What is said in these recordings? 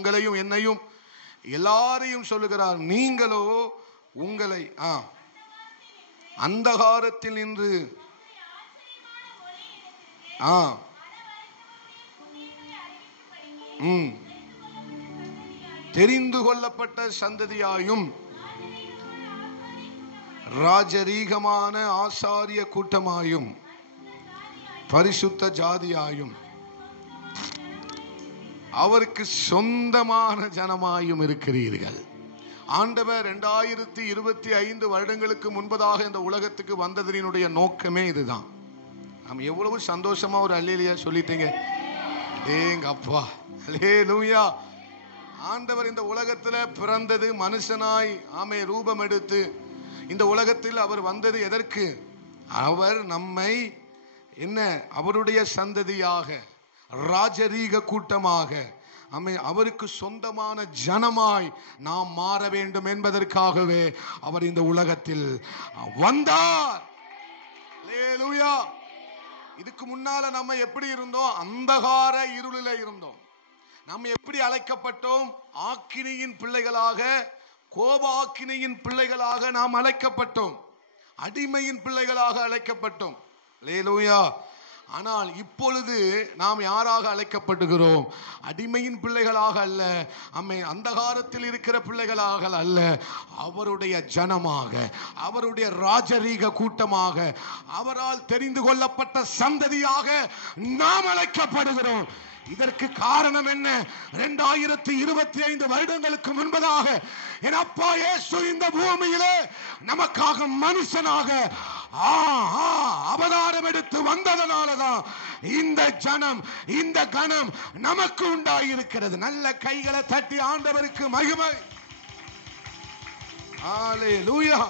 உங்களையும் என்னையும் எல்லாரையும் சொல்லுகிறார். நீங்களோ உங்களை அந்தகாரத்தில் நின்று தெரிந்து கொள்ளப்பட்ட சந்ததியாயும் ராஜரீகமான ஆசாரிய கூட்டமாயும் பரிசுத்த ஜாதியாயும் அவருக்கு சொந்தமான ஜனமாயும் இருக்கிறீர்கள். ஆண்டவர் 2025 வருடங்களுக்கு முன்பதாக இந்த உலகத்துக்கு வந்ததனுடைய நோக்கமே இதுதான். நம்ம எவ்வளவு சந்தோஷமா ஒரு அல்லேலூயா சொல்லிட்டீங்க. ஏங்க அப்பா, அல்லேலூயா. ஆண்டவர் இந்த உலகத்துல பிறந்தது மனுஷனாய் ரூபம் எடுத்து இந்த உலகத்தில் அவர் வந்தது எதற்கு? அவர் நம்மை அவருடைய சந்ததியாக, ராஜரீக கூட்டமாக, அவருக்கு சொந்தமான ஜனமாய் நாம் மாற வேண்டும் என்பதற்காகவே அவர் இந்த உலகத்தில் வந்தார். அல்லேலூயா. இதுக்கு முன்னால நம்ம எப்படி இருந்தோம்? அந்தகார இருளில இருந்தோம். நம்ம எப்படி அழைக்கப்பட்டோம்? ஆக்கினியின் பிள்ளைகளாக, கோப ஆக்கினியின் பிள்ளைகளாக நாம் அழைக்கப்பட்டோம். அடிமையின் பிள்ளைகளாக அழைக்கப்பட்டோம். அல்லேலூயா. ஆனால் இப்பொழுது நாம் யாராக அழைக்கப்படுகிறோம்? அடிமையின் பிள்ளைகளாக அல்ல, அந்தகாரத்தில் இருக்கிற பிள்ளைகளாக அல்ல, அவருடைய ஜனமாக, அவருடைய ராஜரீக கூட்டமாக, அவரால் தெரிந்து கொள்ளப்பட்ட சந்ததியாக நாம் அழைக்கப்படுகிறோம். இதற்கு காரணம் என்ன? 2025 வருடங்களுக்கு முன்பதாக என் அப்பா இயேசு இந்த பூமியிலே நமக்காக மனுஷனாக அவதாரம் எடுத்து வந்ததனாலதான் இந்த ஜனம், இந்த கணம் நமக்கு உண்டாயிருக்கிறது. நல்ல கைகளை தட்டி ஆண்டவருக்கு மகிமை. அல்லேலூயா.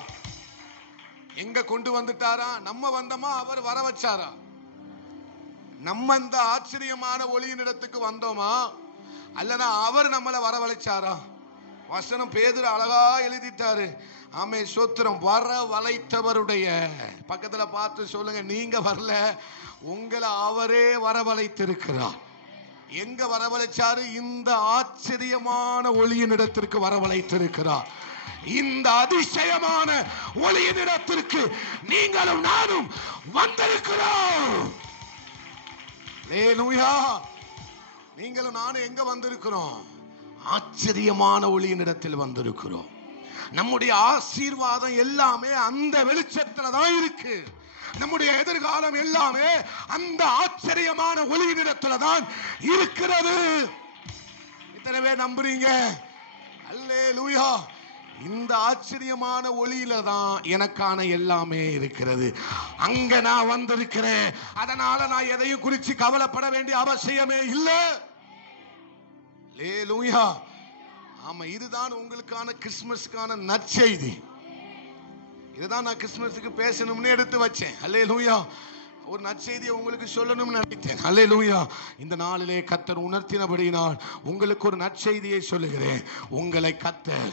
எங்க கொண்டு வந்துட்டாரா? நம்ம வந்தோமா? அவர் வர வச்சாரா? நம்ம இந்த ஆச்சரியமான ஒளியின் இடத்துக்கு வந்தோமா, அல்லனா அவர் நம்மளை வரவழைச்சாரா? வசனம் பேதுரு அழகா எழுதிட்டாரு. சோத்திரம். வரவழைத்தவருடைய பக்கத்துல பார்த்து சொல்லுங்க, நீங்க வரல, உங்களை அவரே வரவழைத்திருக்கிறார். எங்க வரவழைச்சாரு? இந்த ஆச்சரியமான ஒளியின் இடத்திற்கு வரவழைத்திருக்கிறார். இந்த அதிசயமான ஒளியின் இடத்திற்கு நீங்களும் நானும் வந்திருக்கிறோம். அல்லேலூயா. நீங்களும் நானும் எங்க வந்திருக்கிறோம்? ஆச்சரியமான ஒளியின் இடத்தில் வந்திருக்கிறோம். நம்முடைய ஆசீர்வாதம் எல்லாமே அந்த வெளிச்சத்துல தான் இருக்கு. நம்முடைய எதிர்காலம் எல்லாமே அந்த ஆச்சரியமான ஒளியின் இடத்துல தான் இருக்கிறது. இத்தனை பேர் நம்புறீங்க? அல்லேலூயா. இந்த ஆச்சரியமான ஒளியில தான் எனக்கான எல்லாமே இருக்கிறது. அங்க நான் வந்திருக்கிறேன். அதனால நான் எதையும் குறித்து கவலைப்பட வேண்டிய அவசியமே இல்லை. அல்லேலூயா. இதுதான் உங்களுக்கான கிறிஸ்துமஸ்க்கான நற்செய்தி. இதுதான் நான் கிறிஸ்துமஸுக்கு பேசணும்னு எடுத்து வச்சேன். அல்லேலூயா. ஒரு நற்செய்தியை உங்களுக்கு சொல்லணும்னு நினைத்தேன். அல்லேலூயா. இந்த நாளிலே கர்த்தர் உணர்த்தினபடியினால் உங்களுக்கு ஒரு நற்செய்தியை சொல்லுகிறேன். உங்களை கர்த்தர்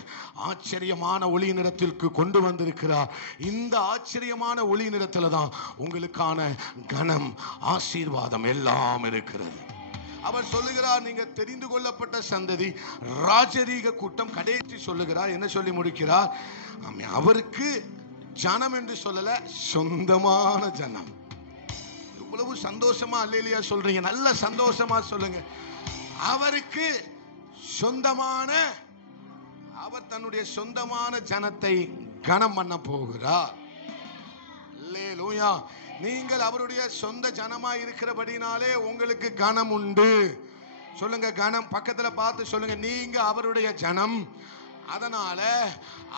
ஆச்சரியமான ஒளியினிடத்திற்கு கொண்டு வந்திருக்கிறார். இந்த ஆச்சரியமான ஒளியினிடத்துல தான் உங்களுக்கான கனம், ஆசீர்வாதம் எல்லாம் இருக்கிறது. அவர் சொல்லுகிறார், நீங்க தெரிந்து கொள்ளப்பட்ட சந்ததி, ராஜரீக கூட்டம். கடைசி சொல்லுகிறார், என்ன சொல்லி முடிக்கிறார்? அவருக்கு ஜனம் என்று சொல்லல, சொந்தமான ஜனம். இவ்வளவு சந்தோஷமா அல்லேலூயா சொல்றீங்க. நல்ல சந்தோஷமா சொல்லுங்க. அவருக்கு சொந்தமான, அவர் தன்னுடைய சொந்தமான ஜனத்தை கனம் பண்ண போகிறார். அல்லேலூயா. நீங்கள் அவருடைய சொந்த ஜனமா இருக்கிறபடினாலே உங்களுக்கு கனம் உண்டு. சொல்லுங்க கனம். பக்கத்துல பார்த்து சொல்லுங்க, நீங்க அவருடைய ஜனம், அதனால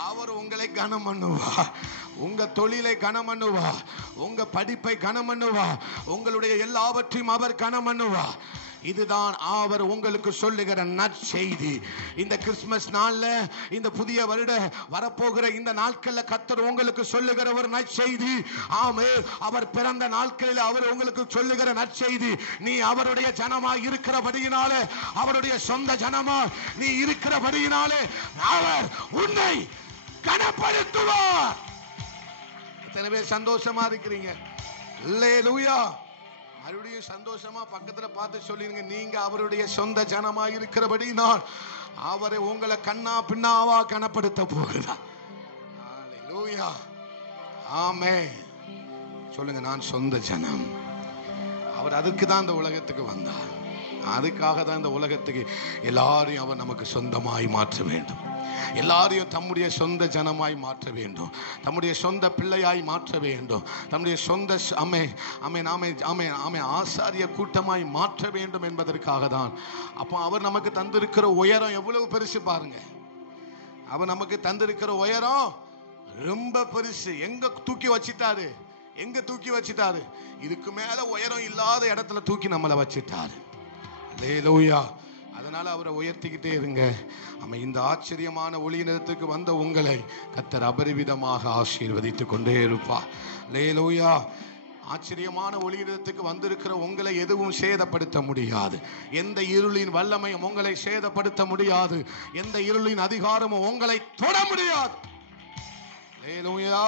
அவர் உங்களை கனம் பண்ணுவார். உங்க தொழிலை கனம் பண்ணுவார். உங்க படிப்பை கனம் பண்ணுவார். உங்களுடைய எல்லாவற்றையும் அவர் கனம் பண்ணுவார். இதுதான் அவர் உங்களுக்கு சொல்லுகிற நற்செய்தி. இந்த கிறிஸ்துமஸ் நாள்ல, இந்த புதிய வருட வரப்போகிற இந்த நாட்கள்ல கர்த்தர் உங்களுக்கு சொல்லுகிற ஒரு நற்செய்தி. ஆமென். அவர் பிறந்த நாட்களில் அவர் உங்களுக்கு சொல்லுகிற நற்செய்தி, நீ அவருடைய ஜனமாய் இருக்கிறபடியினாலே, அவருடைய சொந்த ஜனமாய் நீ இருக்கிறபடியினாலே அவர் உன்னை கனப்படுத்துவார். எத்தனை பேர் சந்தோஷமா இருக்கிறீங்க? அல்லேலூயா. மறுபடியும் சந்தோஷமா பக்கத்துல பார்த்து சொல்லிருங்க, நீங்க அவருடைய சொந்த ஜனமா இருக்கிறபடி நான் அவரை உங்களை கண்ணா பின்னாவா கனப்படுத்த போகிறார். ஹல்லேலூயா, ஆமென். சொல்லுங்க, நான் சொந்த ஜனம். அவர் அதுக்கு தான் இந்த உலகத்துக்கு வந்தார். அதுக்காக தான் இந்த உலகத்துக்கு எல்லாரையும் அவர் நமக்கு சொந்தமாய் மாற்ற வேண்டும். எல்லாரையும் தம்முடைய சொந்த ஜனமாய் மாற்ற வேண்டும், தம்முடைய சொந்த பிள்ளையாய் மாற்ற வேண்டும், தம்முடைய சொந்த ஆசாரிய கூட்டமாய் மாற்ற வேண்டும் என்பதற்காக தான். அப்போ அவர் நமக்கு தந்திருக்கிற உயரம் எவ்வளவு பெருசு பாருங்க. அவர் நமக்கு தந்திருக்கிற உயரம் ரொம்ப பெருசு. எங்க தூக்கி வச்சிட்டாரு? எங்க தூக்கி வச்சிட்டாரு? இதுக்கு மேல உயரம் இல்லாத இடத்துல தூக்கி நம்மளை வச்சிட்டாரு. அல்லேலூயா. அதனால அவரை உயர்த்திக்கிட்டே இருங்க. இந்த ஆச்சரியமான ஒளி நிறத்துக்கு வந்த உங்களை கர்த்தர் அபரிவிதமாக ஆசீர்வதித்துக் கொண்டே இருப்பார். அல்லேலூயா. ஆச்சரியமான ஒளி நிறத்துக்கு வந்திருக்கிற உங்களை எதுவும் சேதப்படுத்த முடியாது. எந்த இருளின் வல்லமையும் உங்களை சேதப்படுத்த முடியாது. எந்த இருளின் அதிகாரமும் உங்களை தொட முடியாது. அல்லேலூயா.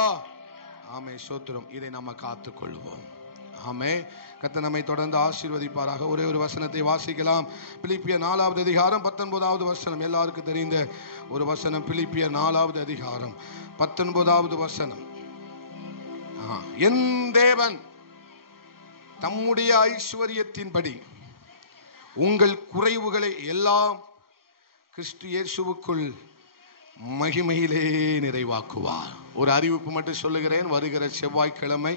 ஆமே, ஸ்தோத்திரம். இதை நம்ம காத்துக்கொள்வோம். ஆமே. கர்த்தர் நம்மை தொடர்ந்து ஆசீர்வதிப்பாராக. ஒரே ஒரு வசனத்தை வாசிக்கலாம். பிலிப்பியர் 4வது அதிகாரம் 19வது வசனம். எல்லாருக்கும் தெரிந்த ஒரு வசனம். பிலிப்பியர் 4வது அதிகாரம் 19வது வசனம். என் தேவன் தம்முடைய ஐஸ்வரியத்தின்படி உங்கள் குறைவுகளை எல்லாம் கிறிஸ்து இயேசுவுக்குள் மகிமையிலே நிறைவாக்குவார். ஒரு அறிவிப்பு மட்டும் சொல்லுகிறேன். வருகிற செவ்வாய்க்கிழமை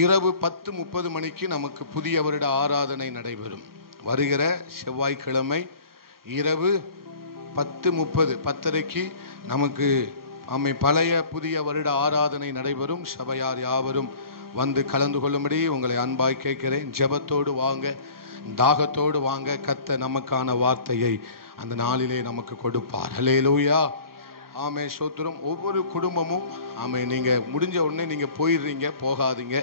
இரவு 10:30 மணிக்கு நமக்கு புதிய வருட ஆராதனை நடைபெறும். வருகிற செவ்வாய்க்கிழமை இரவு 10:30 10:30 நமக்கு பழைய புதிய வருட ஆராதனை நடைபெறும். சபையார் யாவரும் வந்து கலந்து கொள்ளும்படி உங்களை அன்பாய் கேட்கிறேன். ஜெபத்தோடு வாங்க, தாகத்தோடு வாங்க. கர்த்தர் நமக்கான வார்த்தையை அந்த நாளிலே நமக்கு கொடுப்பார். ஹல்லேலூயா, ஆமே, ஸ்தோத்திரம். ஒவ்வொரு குடும்பமும் நீங்க முடிஞ்ச உடனே நீங்க போயிடுறீங்க, போகாதீங்க.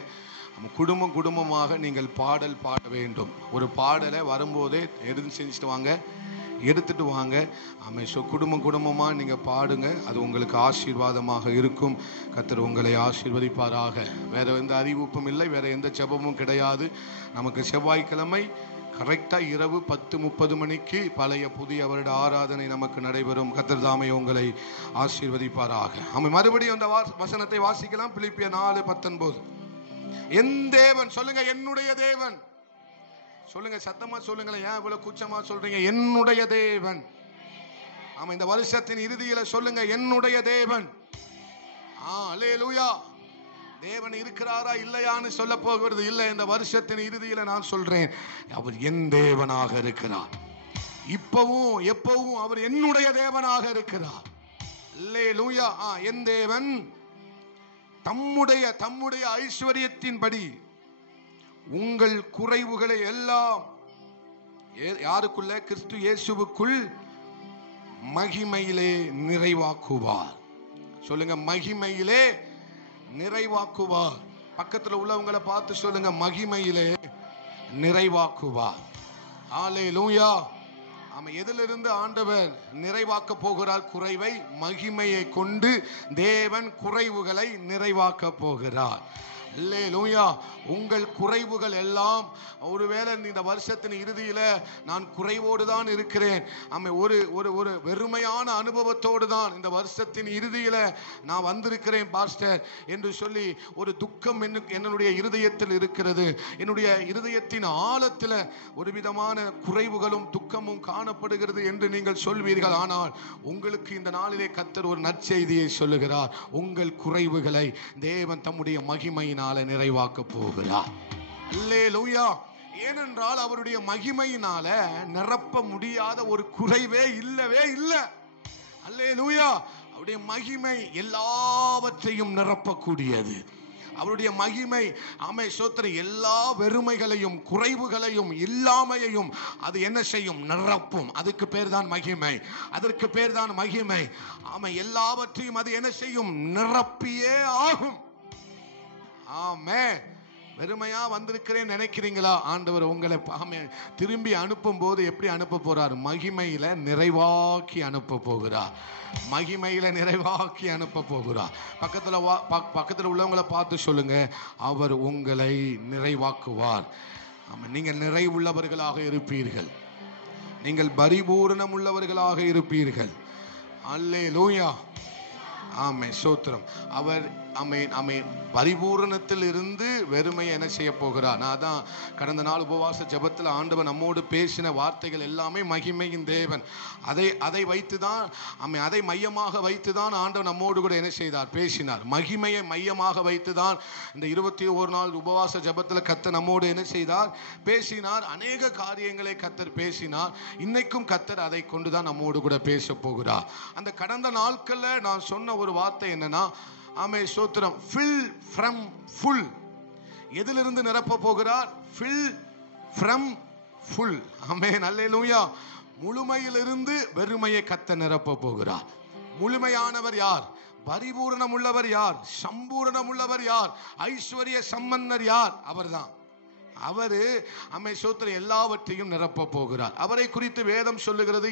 குடும்பமாக நீங்கள் பாடல் பாட வேண்டும். ஒரு பாடலை வரும்போதே செஞ்சுட்டு வாங்க, எடுத்துட்டு வாங்க. குடும்பமாக நீங்க பாடுங்க. அது உங்களுக்கு ஆசீர்வாதமாக இருக்கும். கர்த்தர் உங்களை ஆசீர்வதிப்பாராக. வேற எந்த அறிவிப்பும் இல்லை, வேற எந்த ஜெபமும் கிடையாது. நமக்கு செவ்வாய்க்கிழமை கரெக்டாக இரவு 10:30 மணிக்கு பழைய புதிய வருட ஆராதனை நமக்கு நடைபெறும். கர்த்தர் தாமே உங்களை ஆசீர்வதிப்பாராக. மறுபடியும் அந்த வசனத்தை வாசிக்கலாம். பிலிப்பியர் 4:19. என் தேவன், சொல்லுங்க, என்னுடைய தேவன். சொல்லுங்க, சத்தமா சொல்லுங்களேன். ஏன் இவ்வளவு கூச்சமா சொல்றீங்க? என்னுடைய தேவன். இந்த வருஷத்தின் இறுதியில சொல்லுங்க, என்னுடைய தேவன். அல்லேலூயா. தேவன் இருக்கிறாரா இல்லையான்னு சொல்ல போகிறது இல்லை. இந்த வருஷத்தின் இறுதியில நான் சொல்றேன், அவர் என் தேவனாக இருக்கிறார். இப்பவும் எப்பவும் அவர் என்னுடைய தேவனாக இருக்கிறார். அல்லேலூயா. என் தேவன் தம்முடைய ஐஸ்வரியத்தின்படி உங்கள் குறைவுகளை எல்லாம் யாருக்குள்ள? கிறிஸ்து இயேசுவுக்குள் மகிமையிலே நிறைவாக்குவார். சொல்லுங்க, மகிமையிலே நிறைவாக்குவார். பக்கத்துல உள்ளவங்களை பார்த்து சொல்லுங்க, மகிமையிலே நிறைவாக்குவார். ஹல்லேலூயா. எதிலிருந்து ஆண்டவர் நிறைவாக்க போகிறார் குறைவை? மகிமையை கொண்டு தேவன் குறைவுகளை நிறைவாக்க போகிறார். அல்லேலூயா. உங்கள் குறைவுகள் எல்லாம், ஒருவேளை இந்த வருஷத்தின் இறுதியில நான் குறைவோடு தான் இருக்கிறேன், ஒரு வெறுமையான அனுபவத்தோடு தான் இந்த வருஷத்தின் இறுதியில நான் வந்திருக்கிறேன் பாஸ்டர் என்று சொல்லி ஒரு துக்கம் என்னுடைய இருதயத்தில் இருக்கிறது. என்னுடைய இருதயத்தின் ஆழத்தில் ஒரு விதமான குறைவுகளும் துக்கமும் காணப்படுகிறது என்று நீங்கள் சொல்வீர்கள். ஆனால் உங்களுக்கு இந்த நாளிலே கர்த்தர் ஒரு நற்செய்தியை சொல்லுகிறார். உங்கள் குறைவுகளை தேவன் தம்முடைய மகிமையினால நிறைவாக்க போகிறார். அல்லேலூயா. ஏனென்றால் அவருடைய மகிமையினால நிரப்ப முடியாத ஒரு குறைவே இல்லவே இல்லை. அல்லேலூயா. அவருடைய மகிமை எல்லாவற்றையும் நிரப்பக்கூடியது. அவருடைய மகிமை சோத்திரம் எல்லா வெறுமைகளையும் குறைவுகளையும் இல்லாமையையும் அது என்ன செய்யும்? நிரப்பும். அதுக்கு பேர் தான் மகிமை. அதற்கு பேர் தான் மகிமை. எல்லாவற்றையும் அது என்ன செய்யும்? நிரப்பியே ஆகும். ஆமென். வெறுமையா வந்திருக்கிறேன் நினைக்கிறீங்களா? ஆண்டவர் உங்களை திரும்பி அனுப்பும் போது எப்படி அனுப்ப போறார்? மகிமையில நிறைவாக்கி அனுப்ப போகிறார். மகிமையில நிறைவாக்கி அனுப்ப போகிறார். பக்கத்துல உள்ளவங்களை பார்த்து சொல்லுங்க, அவர் உங்களை நிறைவாக்குவார். நீங்கள் நிறைவுள்ளவர்களாக இருப்பீர்கள். நீங்கள் பரிபூரணம் உள்ளவர்களாக இருப்பீர்கள். அல்லேலூயா. ஆமென். ஸ்தோத்திரம். அவர் பரிபூரணத்தில் இருந்து வெறுமையை என்ன செய்ய போகிறார்? நான் தான் கடந்த நாள் உபவாச ஜெபத்தில் ஆண்டவர் நம்மோடு பேசின வார்த்தைகள் எல்லாமே மகிமையின் தேவன். அதை வைத்துதான் அதை மையமாக வைத்துதான் ஆண்டவர் நம்மோடு கூட என்ன செய்தார்? பேசினார். மகிமையை மையமாக வைத்துதான் இந்த 21 நாள் உபவாச ஜெபத்தில் கர்த்தர் நம்மோடு என்ன செய்தார்? பேசினார். அநேக காரியங்களை கர்த்தர் பேசினார். இன்னைக்கும் கர்த்தர் அதை கொண்டுதான் நம்மோடு கூட பேச போகிறார். அந்த கடந்த நாட்கள்ல நான் சொன்ன ஒரு வார்த்தை என்னன்னா, ஆமென் ஸ்தோத்திரம், fill from full. எதிலிருந்து நிரப்ப போகிறார்? fill from full. ஆமென். அல்லேலூயா. முழுமையிலிருந்து வெறுமையை கர்த்தர் நிரப்ப போகிறார். முழுமையானவர் யார்? பரிபூரணம் உள்ளவர் யார்? சம்பூரணம் உள்ளவர் யார்? ஐஸ்வர்ய சம்பந்தர் யார்? அவர்தான். அவரு அம்மை சோத்திரம் எல்லாவற்றையும் நிரப்ப போகிறார். அவரை குறித்து வேதம் சொல்லுகிறது,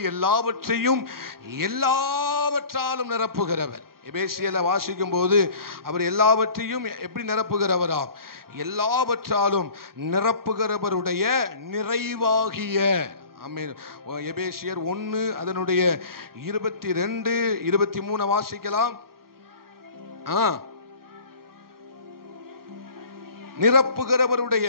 எல்லாவற்றாலும் நிரப்புகிறவர். எபேசியல வாசிக்கும் போது அவர் எல்லாவற்றையும் எப்படி நிரப்புகிறவராம்? எல்லாவற்றாலும் நிரப்புகிறவருடைய நிறைவாகிய. எபேசியர் 1 அதனுடைய 22 23 வாசிக்கலாம். நிரப்புகிறவருடைய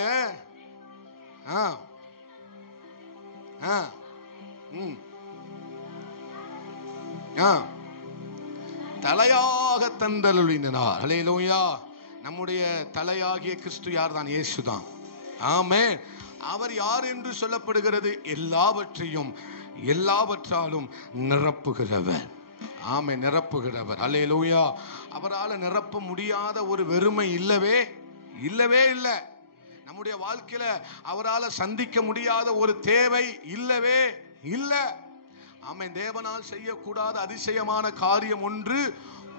தலையாக தந்தருளினார். அல்லேலூயா. நம்முடைய தலையாகிய கிறிஸ்து யார் தான்? இயேசுதான். ஆமென். அவர் யார் என்று சொல்லப்படுகிறது? எல்லாவற்றாலும் நிரப்புகிறவர். ஆமென். நிரப்புகிறவர். அல்லேலூயா. அவரால் நிரப்ப முடியாத ஒரு வெறுமை இல்லவே இல்லை. நம்முடைய வாழ்க்கையில அவரால் சந்திக்க முடியாத ஒரு தேவை இல்லவே இல்லை. ஆமென். தேவனால் செய்யக்கூடாத அதிசயமான காரியம் ஒன்று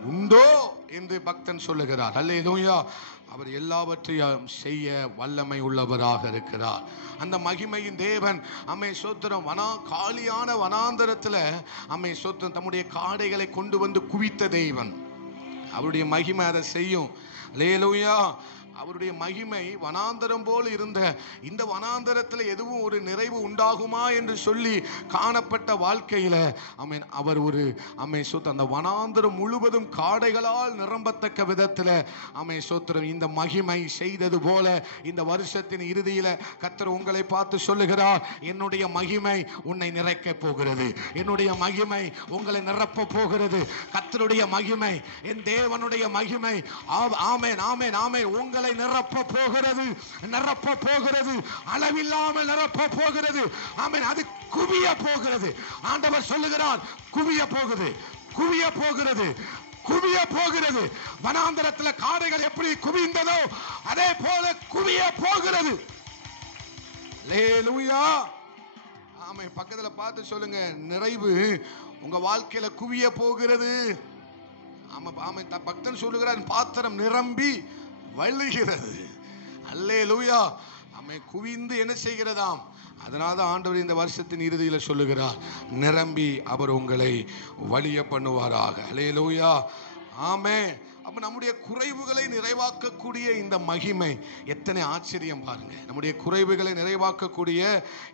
உண்டோ என்று பக்தன் சொல்லுகிறார். அல்லேலூயா. அவர் எல்லாவற்றையும் செய்ய வல்லமை உள்ளவராக இருக்கிறார். அந்த மகிமையின் தேவன் சோத்திரம் காலியான வனாந்தரத்தில் சோத்திரம் தம்முடைய காடைகளை கொண்டு வந்து குவித்த தெய்வன். அவருடைய மகிமை அதை செய்யும். அல்லேலூயா. அவருடைய மகிமை வனாந்தரம் போல் இருந்த இந்த வனாந்தரத்தில் எதுவும் ஒரு நிறைவு உண்டாகுமா என்று சொல்லி காணப்பட்ட வாழ்க்கையில அவர் ஒரு சோத்திரம் அந்த வனாந்தரம் முழுவதும் காடைகளால் நிரம்பத்தக்க விதத்தில் சோத்திரம் இந்த மகிமை செய்தது போல இந்த வருஷத்தின் இறுதியில கர்த்தர் உங்களை பார்த்து சொல்லுகிறார், என்னுடைய மகிமை உன்னை நிறைக்க போகிறது. என்னுடைய மகிமை உங்களை நிரப்ப போகிறது. கர்த்தருடைய மகிமை, என் தேவனுடைய மகிமை ஆமென் ஆமென் ஆமென் உங்களை நிரப்ப போகிறது. அளவில்லாமல் நிரப்ப போகிறது. ஆமென். அது குவிய போகிறது. ஆண்டவர் சொல்லுகிறார், குவிய போகிறது. வனாந்தரத்தில் காடைகள் எப்படி குவிந்ததோ அதே போல குவிய போகிறது. அல்லேலூயா. ஆமென். பக்கத்துல பார்த்து சொல்லுங்க, நிறைவு உங்க வாழ்க்கையில குவிய போகிறது. ஆமென். பக்தன் சொல்லுகிறார், பாத்திரம் நிரம்பி வழிகிறது. அல்லேலூயா. குவிந்து என்ன செய்கிறதாம்? அதனால தான் ஆண்டவர் இந்த வருஷத்தின் இறுதியில சொல்லுகிறார், நிரம்பி அவர் உங்களை வழிய பண்ணுவாராக. அல்லேலூயா. ஆமென். அப்ப நம்முடைய குறைவுகளை நிறைவாக்கக்கூடிய இந்த மகிமை எத்தனை ஆச்சரியம் பாருங்க. நம்முடைய குறைவுகளை நிறைவாக்கக்கூடிய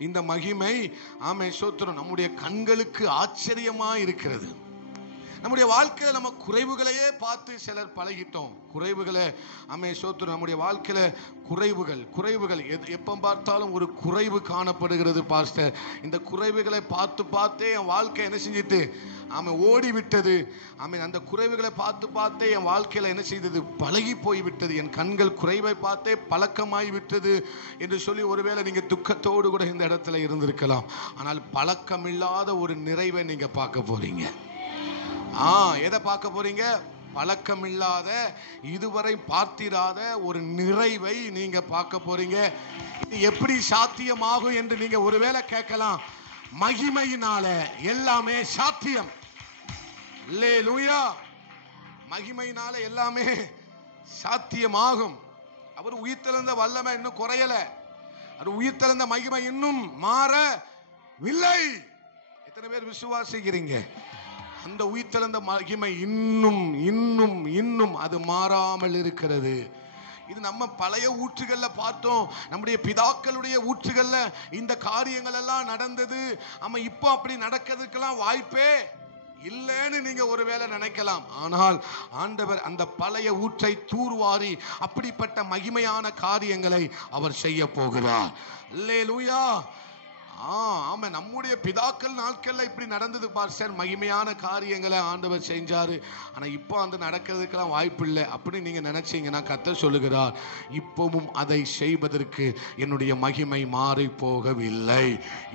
இந்த மகிமை ஆமென் ஸ்தோத்திரம் நம்முடைய கண்களுக்கு ஆச்சரியமா இருக்கிறது. நம்முடைய வாழ்க்கையில நம்ம குறைவுகளையே பார்த்து சிலர் பழகிட்டோம். குறைவுகளை சோத்திரம் நம்முடைய வாழ்க்கையில குறைவுகள் எப்போ பார்த்தாலும் ஒரு குறைவு காணப்படுகிறது பாஸ்டர். இந்த குறைவுகளை பார்த்தே என் வாழ்க்கை என்ன செஞ்சிட்டு ஓடி விட்டது. அந்த குறைவுகளை பார்த்தே என் வாழ்க்கையில என்ன செய்தது? பழகி போய் விட்டது. என் கண்கள் குறைவை பார்த்தே பழக்கமாய் விட்டது என்று சொல்லி ஒருவேளை நீங்க துக்கத்தோடு கூட இந்த இடத்துல இருந்திருக்கலாம். ஆனால் பழக்கமில்லாத ஒரு நிறைவை நீங்க பார்க்க போறீங்க. எதை பார்க்க போறீங்க? பழக்கமில்லாத, இதுவரை பார்த்திராத ஒரு நிறைவை நீங்க பார்க்க போறீங்க. இது எப்படி சாத்தியமாகும் என்று நீங்க ஒருவேளை கேட்கலாம். மகிமையினால எல்லாமே சாத்தியம். அல்லேலூயா. மகிமையினால எல்லாமே சாத்தியமாகும். அவர் உயிர்த்தெழுந்த வல்லமை இன்னும் குறையல. அது உயிர்த்தெழுந்த மகிமை இன்னும் மாறவில்லை. எத்தனை பேர் விசுவாசிக்கிறீங்க? அந்த உயிர்த்தெழுந்த மகிமை இன்னும் இன்னும் இன்னும் அது மாறாமல் இருக்கிறது. இது நம்ம பழைய ஊற்றுகள்ல பார்த்தோம். நம்முடைய பிதாக்களுடைய ஊற்றுகள்ல இந்த காரியங்கள் எல்லாம் நடந்தது. ஆமா, இப்போ அப்படி நடக்கிறதுக்கெல்லாம் வாய்ப்பே இல்லைன்னு நீங்க ஒருவேளை நினைக்கலாம். ஆனால் ஆண்டவர் அந்த பழைய ஊற்றை தூர்வாரி அப்படிப்பட்ட மகிமையான காரியங்களை அவர் செய்ய போகிறார். அல்லேலூயா. ஆமா, நம்முடைய பிதாக்கள் நாட்கள்ல இப்படி நடந்தது பாஸ்டர், மகிமையான காரியங்களை ஆண்டவர் செஞ்சாரு. ஆனா இப்போ அந்த நடக்கிறதுக்கெல்லாம் வாய்ப்பு இல்லை அப்படி நீங்க நினைச்சீங்கன்னா கர்த்தர் சொல்லுகிறார், இப்பவும் அதை செய்வதற்கு என்னுடைய மகிமை மாறி போகவில்லை.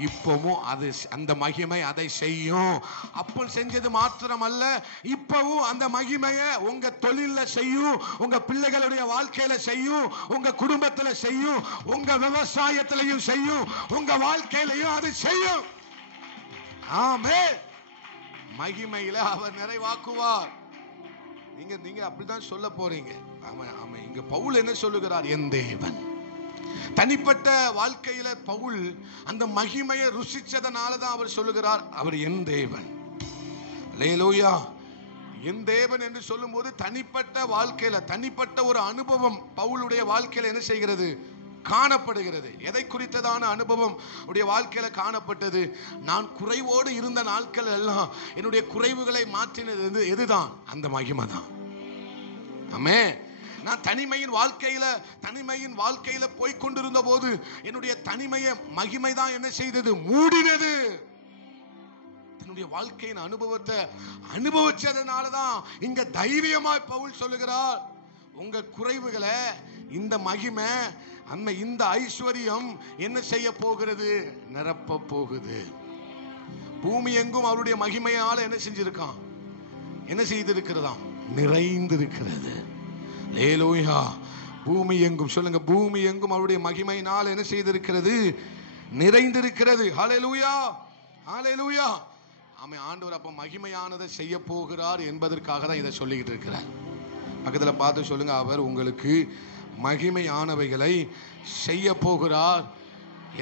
இப்பவும் அது அந்த மகிமை அதை செய்யும். அப்போ செஞ்சது மாத்திரமல்ல, இப்பவும் அந்த மகிமையை உங்க தொழில செய்யும், உங்க பிள்ளைகளுடைய வாழ்க்கையில செய்யும், உங்க குடும்பத்துல செய்யும், உங்க விவசாயத்திலையும் செய்யும், உங்க வாழ்க்கையில அது செய்யும். ஆமென். மகிமையில அவர் நிறைவாக்குவார். நீங்க அப்படிதான் சொல்ல போறீங்க. ஆமா ஆமா. இங்க பவுல் என்ன சொல்லுகிறார்? என் தேவன். தனிப்பட்ட வாழ்க்கையில பவுல் அந்த மகிமையை ருசிச்சதனால தான் அவர் சொல்லுகிறார், அவர் என் தேவன். அல்லேலூயா. என் தேவன் என்று சொல்லும் போது தனிப்பட்ட வாழ்க்கையில தனிப்பட்ட ஒரு அனுபவம் பவுலுடைய வாழ்க்கையில என்ன செய்கிறது? காணப்படுகிறது. எதை குறித்ததான அனுபவம் உடைய வாழ்க்கையில காணப்பட்டது? நான் குறைவோடு இருந்த நாட்கள் எல்லாம் என்னுடைய குறைவுகளை மாற்றினது எதுதான்? அந்த மகிமை தான். ஆமென். நான் தனிமையின் வாழ்க்கையில போய் கொண்டிருந்த போது என்னுடைய தனிமையை மகிமை தான் என்ன செய்தது? மூடினது. தன்னுடைய வாழ்க்கையின் அனுபவத்தை அனுபவிச்சதுனாலதான் இங்க தைரியமாய் பவுல் சொல்லுகிறார், உங்க குறைவுகளை இந்த மகிமை இந்த ஐஸ்வர்யம் என்ன செய்ய போகிறது? நிரப்ப போகுது. பூமி எங்கும் அவருடைய மகிமையால என்ன செஞ்சிருக்கான்? என்ன செய்திருக்கிறதாம்? நிறைந்திருக்கிறது. அல்லேலூயா. பூமி எங்கும் சொல்லுங்க, பூமி எங்கும் அவருடைய மகிமையினால் என்ன செய்திருக்கிறது? நிறைந்திருக்கிறது. ஹல்லேலூயா, ஹல்லேலூயா. ஆமென். ஆண்டவர் அப்ப மகிமையானதை செய்ய போகிறார் என்பதற்காக தான் இதை சொல்லிக்கிட்டு இருக்கிறார். பக்கத்துல பார்த்து சொல்லுங்க, அவர் உங்களுக்கு மகிமையானவைகளை செய்ய போகிறார்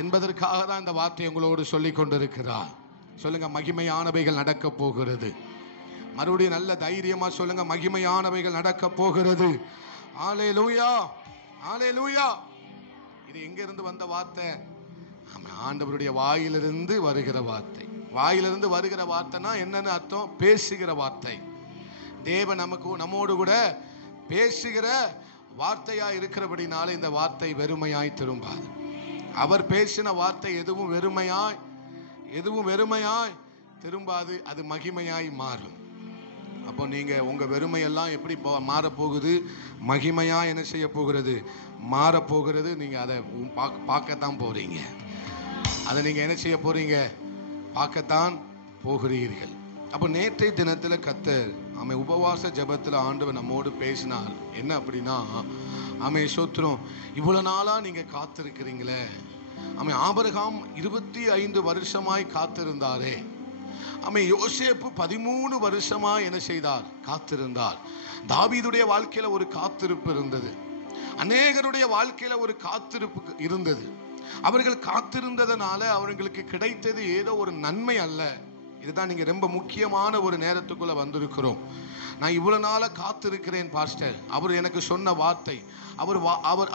என்பதற்காக தான் இந்த வார்த்தை உங்களோடு சொல்லிக் கொண்டிருக்கிறார். சொல்லுங்க, மகிமையானவைகள் நடக்க போகிறது. மறுபடியும் நல்ல தைரியமா சொல்லுங்க, மகிமையானவைகள் நடக்க போகிறது. ஹல்லேலூயா, ஹல்லேலூயா. இது எங்க இருந்து வந்த வார்த்தை? ஆண்டவருடைய வாயிலிருந்து வருகிற வார்த்தை. வாயிலிருந்து வருகிற வார்த்தைனா என்னன்னு அர்த்தம்? பேசுகிற வார்த்தை. தேவன் நம்மோடு கூட பேசுகிற வார்த்தையா இருக்கிறபடினால இந்த வார்த்தை வெறுமையாய் திரும்பாது. அவர் பேசின வார்த்தை எதுவும் வெறுமையாய் திரும்பாது. அது மகிமையாய் மாறும். அப்போ நீங்க உங்க வெறுமையெல்லாம் எப்படி மாறப்போகுது? மகிமையா என்ன செய்ய போகிறது? மாறப்போகிறது. நீங்க அதை பார்க்கத்தான் போறீங்க. அதை நீங்க என்ன செய்ய போறீங்க? பார்க்கத்தான் போகிறீர்கள். அப்போ நேற்றைய தினத்துல கர்த்தர் உபவாச ஜெபத்துல ஆண்டவர் நம்மோடு பேசினார். என்ன அப்படின்னா, சோத்திரம், இவ்வளவு நாளா நீங்க காத்திருக்கிறீங்களே. ஆபிரகாம் 25 வருஷமாய் காத்திருந்தாரே. யோசேப்பு 13 வருஷமா என்ன செய்தார்? காத்திருந்தார். தாவீதுடைய வாழ்க்கையில ஒரு காத்திருப்பு இருந்தது. அநேகருடைய வாழ்க்கையில ஒரு காத்திருப்பு இருந்தது. அவர்கள் காத்திருந்ததனால அவர்களுக்கு கிடைத்தது ஏதோ ஒரு நன்மை அல்ல. இதுதான் நீங்க ரொம்ப முக்கியமான ஒரு நேரத்துக்குள்ள வந்திருக்கிறோம். நான் இவ்வளவு நாளா காத்திருக்கிறேன் பாஸ்டர். அவர் எனக்கு சொன்ன வார்த்தை,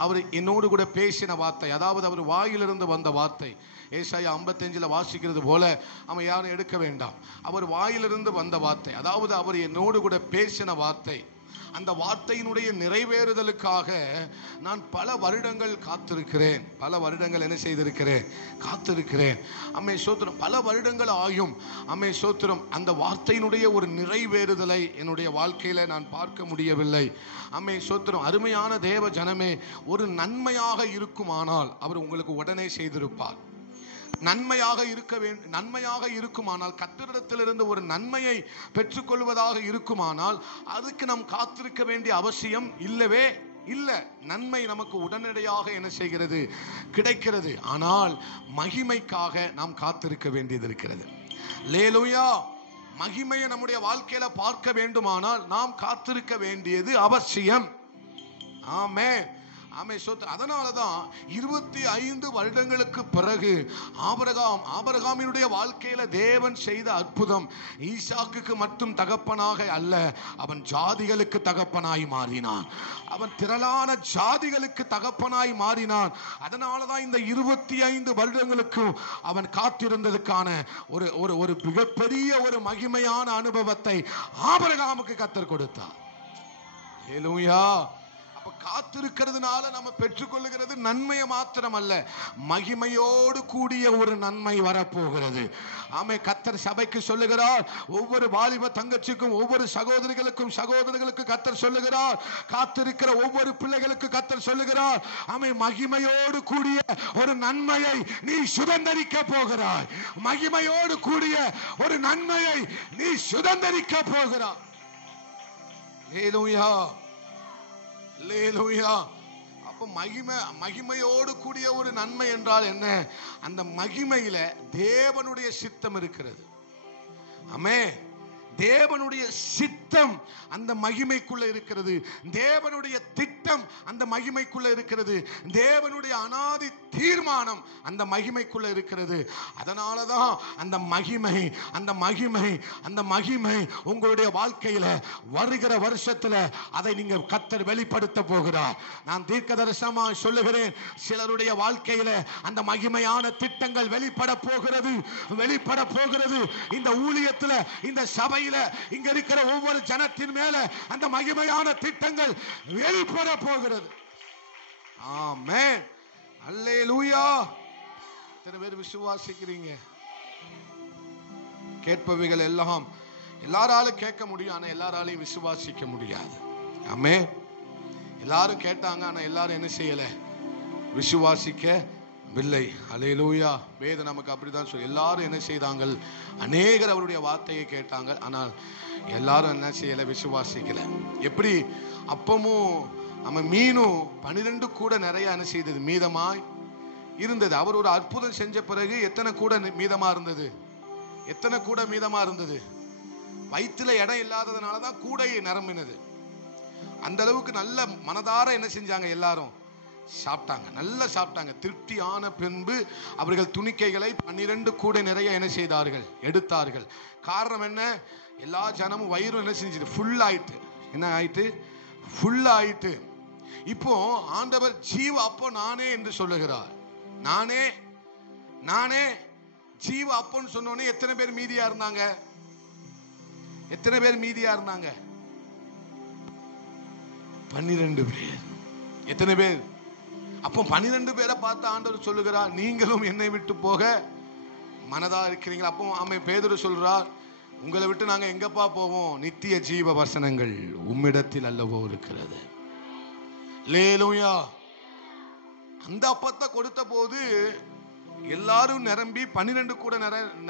அவர் என்னோடு கூட பேசின வார்த்தை, அதாவது அவர் வாயிலிருந்து வந்த வார்த்தை. ஏசாயா 55 வாசிக்கிறது போல அவன் யாரும் எடுக்க வேண்டாம். அவர் வாயிலிருந்து வந்த வார்த்தை, அதாவது அவர் என்னோடு கூட பேசின வார்த்தை. அந்த வார்த்தையினுடைய நிறைவேறுதலுக்காக நான் பல வருடங்கள் காத்திருக்கிறேன். பல வருடங்கள் என்ன செய்திருக்கிறேன்? காத்திருக்கிறேன். சோத்திரம், பல வருடங்கள் ஆகும். சோத்திரம், அந்த வார்த்தையினுடைய ஒரு நிறைவேறுதலை என்னுடைய வாழ்க்கையில நான் பார்க்க முடியவில்லை. சோத்திரம், அருமையான தேவ ஜனமே, ஒரு நன்மையாக இருக்குமானால் அவர் உங்களுக்கு உடனே செய்திருப்பார். நன்மையாக இருக்குமானால், கர்த்தரிடத்திலிருந்து ஒரு நன்மையை பெற்றுக்கொள்வதாக இருக்குமானால் அதுக்கு நாம் காத்திருக்க வேண்டிய அவசியம் இல்லவே இல்லை. நன்மை நமக்கு உடனடியாக என்ன செய்கிறது? கிடைக்கிறது. ஆனால் மகிமைக்காக நாம் காத்திருக்க வேண்டியது இருக்கிறது. அல்லேலூயா. மகிமையை நம்முடைய வாழ்க்கையில பார்க்க வேண்டுமானால் நாம் காத்திருக்க வேண்டியது அவசியம். ஆமென். ஆமே சோத்திரம். அதனாலதான் 25 வருடங்களுக்கு பிறகு ஆபிரகாமினுடைய வாழ்க்கையில தேவன் செய்த அற்புதம், ஈசாக்குக்கு மட்டும் தகப்பனாக அல்ல, அவன் ஜாதிகளுக்கு தகப்பனாய் மாறினான். அவன் திரளான ஜாதிகளுக்கு தகப்பனாய் மாறினான். அதனாலதான் இந்த 25 வருடங்களுக்கு அவன் காத்திருந்ததுக்கான ஒரு மிகப்பெரிய ஒரு மகிமையான அனுபவத்தை ஆபிரகாமுக்கு கர்த்தர் கொடுத்தார். ஹல்லேலூயா. காத்திருக்கிறதுனால நம்ம பெற்றுக்கொள்ளுகிறது நன்மையை மாத்திரம் அல்ல, மகிமையோடு கூடிய ஒரு நன்மை வரப்போகிறது. ஆமே. கர்த்தர் சபைக்கு சொல்லுகிறார், ஒவ்வொரு வாலிப தங்கச்சிக்கும், ஒவ்வொரு சகோதரர்களுக்கு கர்த்தர் சொல்லுகிறார், காத்திருக்கிற ஒவ்வொரு பிள்ளைகளுக்கு கர்த்தர் சொல்லுகிறார், ஆமே, மகிமையோடு கூடிய ஒரு நன்மையை நீ சுதந்தரிக்க போகிறாய். மகிமையோடு கூடிய ஒரு நன்மையை நீ சுதந்தரிக்க போகிறாய். ஹல்லேலூயா. அல்லேலூயா. அப்ப மகிமையோடு கூடிய ஒரு நன்மை என்றால் என்ன? அந்த மகிமையில தேவனுடைய சித்தம் இருக்கிறது. ஆமென். தேவனுடைய சித்தம் அந்த மகிமைக்குள்ள இருக்கிறது. தேவனுடைய திட்டம் அந்த மகிமைக்குள்ள இருக்கிறது. தேவனுடைய அனாதி தீர்மானம் அந்த மகிமைக்குள்ள இருக்கிறது. அதனாலதான் அந்த மகிமை உங்களுடைய வாழ்க்கையில வருகிற வருஷத்துல அதை நீங்க கர்த்தர் வெளிப்படுத்த போகிறார். நான் தீர்க்கதரிசனமா சொல்லுகிறேன், சிலருடைய வாழ்க்கையில அந்த மகிமையான திட்டங்கள் வெளிப்பட போகிறது. இந்த ஊழியத்துல, இந்த சபையில, இங்க இருக்கிற ஒவ்வொரு ஜனத்தின் மேல அந்த மகிமையான திட்டங்கள் வெளிப்பட போகிறது. ஆமென். அல்லேலூயா. எத்தனை பேர் விசுவாசிக்கிறீங்க? கேட்பவைகள் எல்லாம் எல்லாராலும் கேட்க முடியும், ஆனா எல்லாராலையும் விசுவாசிக்க முடியாது. ஆமென். எல்லாரும் கேட்டாங்க, ஆனா எல்லாரும் என்ன செய்யல? விசுவாசிக்கவில்லை. அல்லேலூயா. வேதம் நமக்கு அப்படிதான் சொல்லு. எல்லாரும் என்ன செய்தாங்க? அநேகர் அவருடைய வார்த்தையை கேட்டாங்க, ஆனால் எல்லாரும் என்ன செய்யல? விசுவாசிக்கல. எப்படி? அப்பமும் நம்ம மீனும் 12 கூட நிறைய என்ன செய்தது? மீதமாய் இருந்தது. அவர் ஒரு அற்புதம் செஞ்ச பிறகு எத்தனை கூட மீதமா இருந்தது? எத்தனை கூட மீதமா இருந்தது? வயிற்றுல இடம் இல்லாததுனாலதான் கூடை நிரம்பினது. அந்த அளவுக்கு நல்ல மனதார என்ன செஞ்சாங்க? எல்லாரும் சாப்பிட்டாங்க, நல்லா சாப்பிட்டாங்க. திருப்தியான பின்பு அவர்கள் துணிக்கைகளை 12 கூட நிறைய என்ன செய்தார்கள்? எடுத்தார்கள். காரணம் என்ன? எல்லா ஜனமும் வயிறும் என்ன செஞ்சது? ஃபுல் ஆயிட்டு. என்ன ஆயிட்டு? ஃபுல் ஆயிட்டு. இப்போ ஆண்டவர் ஜீவ அப்போ நானே என்று சொல்லுகிறார். நானே ஜீவ அப்போன்னு சொன்னோன்னே எத்தனை பேர் மீதியா இருந்தாங்க? எத்தனை பேர் மீதியா இருந்தாங்க? 12 பேர். எத்தனை பேர்? அப்போ 12 பேரை பார்த்து ஆண்டவர் சொல்லுகிறார், நீங்களும் என்னை விட்டு போக மனதா இருக்கிறீங்களா? அப்போ ஆமே, பேதுரு சொல்றார், உங்களை விட்டு நாங்க எங்கப்பா போவோம்? நித்திய ஜீவ வசனங்கள் உம்மிடத்தில் அல்லவோ இருக்கிறது. அல்லேலூயா. அந்த அப்பத்தை கொடுத்த போது எல்லாரும் நிரம்பி 12 கூட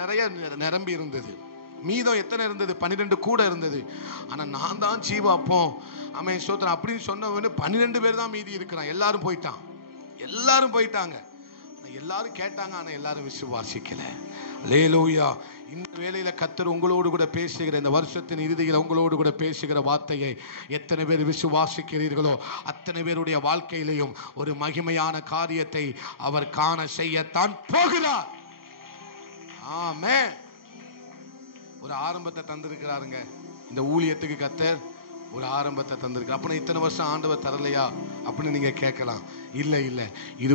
நிறைய நிரம்பி இருந்தது. மீதம் எத்தனை இருந்தது? 12 கூட இருந்தது. ஆனா நான் தான் ஜீவ அப்பம், ஆமென் ஸ்தோத்திரம் அப்படின்னு சொன்னவனு 12 பேர் தான் மீதி இருக்கிறான். எல்லாரும் போயிட்டாங்க. எல்லாரும் கேட்டாங்க, ஆனா எல்லாரும் விசுவாசிக்கல. அல்லேலூயா. இந்த வேளையில கர்த்தர் உங்களோடு கூட பேசுகிற, இந்த வருஷத்தின் இறுதியில் உங்களோடு கூட பேசுகிற வார்த்தையை எத்தனை பேர் விசுவாசிக்கிறீர்களோ அத்தனை பேருடைய வாழ்க்கையிலையும் ஒரு மகிமையான காரியத்தை அவர் காண செய்யத்தான் போகிறார். ஆமென். ஒரு ஆரம்பத்தை தந்திருக்கிறாருங்க இந்த ஊழியத்துக்கு. கர்த்தர் ஒரு ஆரம்பத்தை தந்திருக்கிறார். அப்ப இத்தனை வருஷம் ஆண்டவர் தரலையா அப்படின்னு நீங்க கேட்கலாம். இல்ல, இது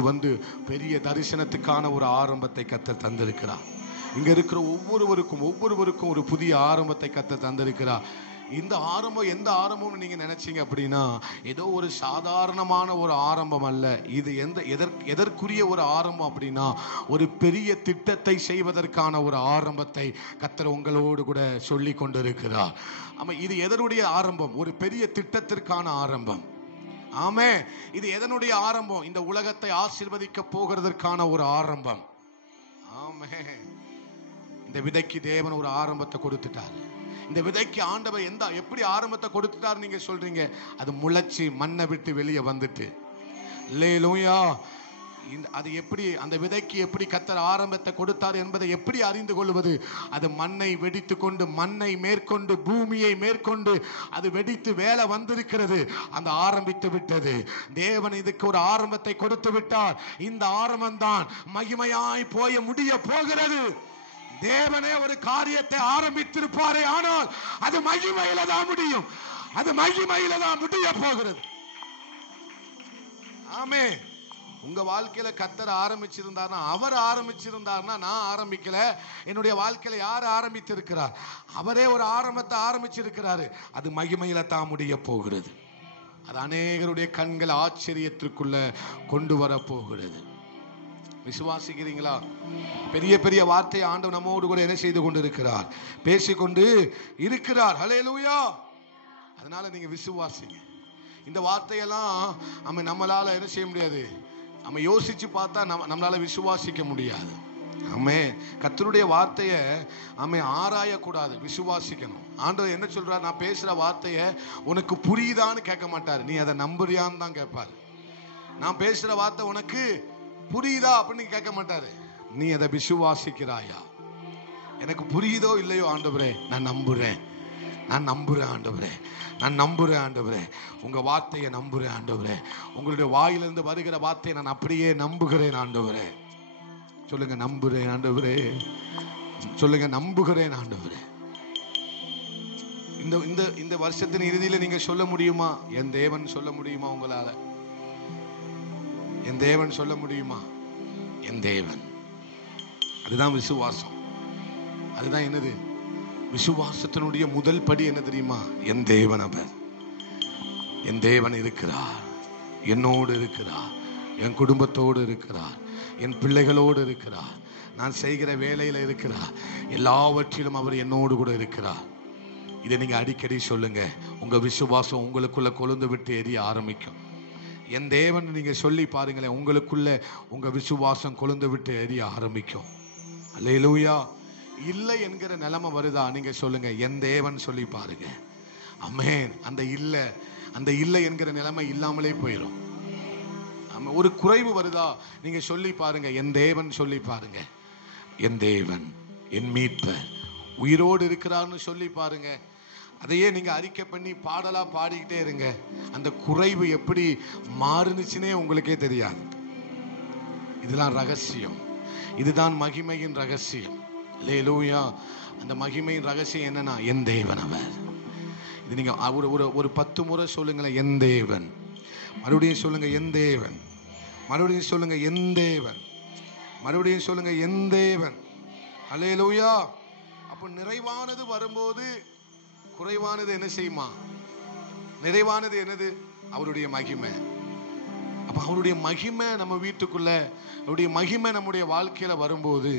பெரிய தரிசனத்துக்கான ஒரு ஆரம்பத்தை கர்த்தர் தந்திருக்கிறார். இங்க இருக்கிற ஒவ்வொருவருக்கும் ஒரு புதிய ஆரம்பத்தை கர்த்தர் தந்திருக்கிறார். இந்த ஆரம்பம் எந்த ஆரம்பம்னு நீங்க நினைச்சீங்க அப்படின்னா, ஏதோ ஒரு சாதாரணமான ஒரு ஆரம்பம் அல்ல. இது எதற்குரிய ஒரு ஆரம்பம் அப்படின்னா, ஒரு பெரிய திட்டத்தை செய்வதற்கான ஒரு ஆரம்பத்தை கர்த்தர் உங்களோடு கூட சொல்லி கொண்டிருக்கிறார். ஆமா, இது எதனுடைய ஆரம்பம்? ஒரு பெரிய திட்டத்திற்கான ஆரம்பம். ஆமே, இது எதனுடைய ஆரம்பம்? இந்த உலகத்தை ஆசீர்வதிக்க போகிறதற்கான ஒரு ஆரம்பம். ஆமே, இந்த விதைக்கு தேவன் ஒரு ஆரம்பத்தை கொடுத்துட்டார். இந்த விதைக்கு ஆண்டவர் எப்படி ஆரம்பத்தை கொடுத்துட்டார் நீங்க சொல்றீங்க? அது முளைச்சி மண்ணை விட்டு வெளியே வந்துட்டு, அல்லேலூயா, அது எப்படி, அந்த விதைக்கு எப்படி கர்த்தர் ஆரம்பத்தை கொடுத்தார் என்பதை எப்படி அறிந்து கொள்வது? அது மண்ணை வெடித்து கொண்டு, மண்ணை மேற்கொண்டு, பூமியை மேற்கொண்டு அது வெடித்து வேலை வந்திருக்கிறது. அந்த ஆரம்பித்து விட்டது. தேவன் இதுக்கு ஒரு ஆரம்பத்தை கொடுத்து விட்டார். இந்த ஆரம்பம்தான் மகிமையாய் போய முடிய போகிறது. தேவனே ஒரு காரியத்தை ஆரம்பித்திருப்பாரே, ஆனால் அது மகிமையில தான் முடியும். அது மகிமையில தான் முடிய போகிறது. ஆமே. உங்க வாழ்க்கையில கர்த்தர் ஆரம்பிச்சிருந்தார்னா, அவர் ஆரம்பிச்சிருந்தார்னா, நான் ஆரம்பிக்கல, என்னுடைய வாழ்க்கையில யார் ஆரம்பித்திருக்கிறார்? அவரே ஒரு ஆரம்பத்தை ஆரம்பிச்சிருக்கிறாரு. அது மகிமையில தான் முடிய போகிறது. அது அநேகருடைய கண்கள் ஆச்சரியத்திற்குள்ள கொண்டு வர போகிறது. விசுவாசிக்கிறீங்களா? பெரிய பெரிய வார்த்தை ஆண்டவர் நம்மோடு கூட என்ன செய்து கொண்டு இருக்கிறார்? பேசிக்கொண்டு இருக்கிறார். ஹல்லேலூயா. அதனால நீங்க விசுவாசிங்க. இந்த வார்த்தையெல்லாம் நம்மளால என்ன செய்ய முடியாது. நம்ம யோசிச்சு பார்த்தா நம்மளால விசுவாசிக்க முடியாது. கர்த்தருடைய வார்த்தையை ஆராயக்கூடாது, விசுவாசிக்கணும். ஆண்டவர் என்ன சொல்றார்? நான் பேசுற வார்த்தையை உனக்கு புரியுதான்னு கேட்க மாட்டார், நீ அதை நம்புறியான்னு தான் கேட்பார். நான் பேசுற வார்த்தை உனக்கு புரியுதா அப்படின்னு கேட்க மாட்டாரு, நீ அதை விசுவாசிக்கிறாயா? எனக்கு புரியுதோ இல்லையோ ஆண்டவரே, நான் நம்புறேன், நான் நம்புறேன் ஆண்டவரே, நான் நம்புறேன் ஆண்டவரே, உங்க வார்த்தையை நம்புறேன் ஆண்டவரே, உங்களுடைய வாயிலிருந்து வருகிற வார்த்தையை நான் அப்படியே நம்புகிறேன் ஆண்டவரே. சொல்லுங்க, நம்புறேன் ஆண்டவரே. சொல்லுங்க, நம்புகிறேன் ஆண்டவரே. இந்த இந்த இந்த வருஷத்தின் இறுதியில நீங்க சொல்ல முடியுமா? என் தேவன் சொல்ல முடியுமா? உங்களால என் தேவன் சொல்ல முடியுமா? என் தேவன். அதுதான் விசுவாசம். அதுதான் என்னது? விசுவாசத்தினுடைய முதல் படி என்ன தெரியுமா? என் தேவன். அவர் என் தேவன் இருக்கிறார், என்னோடு இருக்கிறார், என் குடும்பத்தோடு இருக்கிறார், என் பிள்ளைகளோடு இருக்கிறார், நான் செய்கிற வேலையில இருக்கிறார், எல்லாவற்றிலும் அவர் என்னோடு கூட இருக்கிறார். இதை நீங்க அடிக்கடி சொல்லுங்க. உங்க விசுவாசம் உங்களுக்குள்ள கொழுந்து விட்டு எரிய ஆரம்பிக்கும். என் தேவன் நீங்க சொல்லி பாருங்களேன், உங்களுக்குள்ள உங்க விசுவாசம் கொழுந்து விட்டு எரிய ஆரம்பிக்கும். அல்லேலூயா. இல்லை என்கிற நிலைமை வருதா? நீங்க சொல்லுங்க, என் தேவன் சொல்லி பாருங்க. ஆமென். அந்த இல்லை என்கிற நிலைமை இல்லாமலே போயிடும். ஒரு குறைவு வருதா? நீங்க சொல்லி பாருங்க, என் தேவன் சொல்லி பாருங்க. என் தேவன், என் மீட்பர் உயிரோடு இருக்கிறார்னு சொல்லி பாருங்க. அதையே நீங்க அறிக்கை பண்ணி பாடலா பாடிக்கிட்டே இருங்க. அந்த குறைவு எப்படி மாறுனுச்சுன்னே உங்களுக்கே தெரியாது. இதெல்லாம் ரகசியம். இதுதான் மகிமையின் ரகசியம். அல்லேலூயா. அந்த மகிமையின் ரகசியம் என்னன்னா, என் தேவன் அவர். இது நீங்க ஒரு 10 முறை சொல்லுங்களேன், என் தேவன். மறுபடியும் சொல்லுங்க, என் தேவன். மறுபடியும் சொல்லுங்க, என் தேவன். மறுபடியும் சொல்லுங்க, என் தேவன். அல்லேலூயா. அப்போ நிறைவானது வரும்போது குறைவானது என்ன செய்யுமா? நிறைவானது என்னது? அவருடைய மகிமை. அப்ப அவருடைய மகிமை நம்ம வீட்டுக்குள்ள, அவருடைய மகிமை நம்முடைய வாழ்க்கையில வரும்போது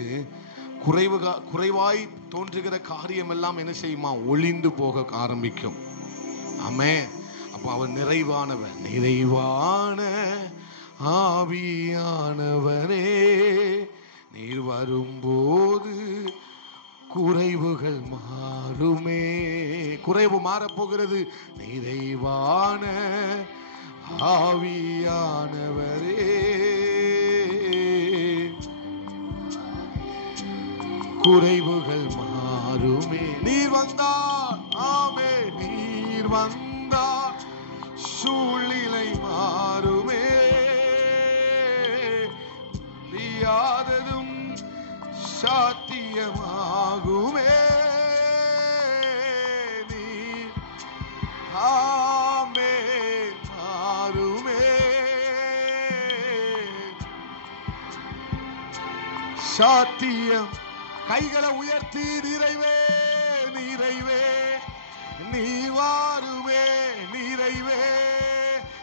குறைவாய் தோன்றுகிற காரியம் எல்லாம் என்ன செய்யுமா? ஒளிந்து போக ஆரம்பிக்கும். ஆமென். அப்ப அவர் நிறைவானவர். நிறைவான ஆவியானவரே, நீர் வரும்போது குறைவுகள் மாறுமே. குறைவு மாறப்போகிறது. நிறைவான ஆவியானவரே, குறைவுகள் மாறுமே. நீர் வந்தார். ஆமே. நீர் வந்தார், சூழ்நிலை மாறுமே. முடியாததும் சாத்தியமாகுமே. நீர் ஆமே மாறுமே. சாத்தியம். கைகளை உயர்த்தி, நிறைவே நிறைவே நீ வாருமே. நிறைவே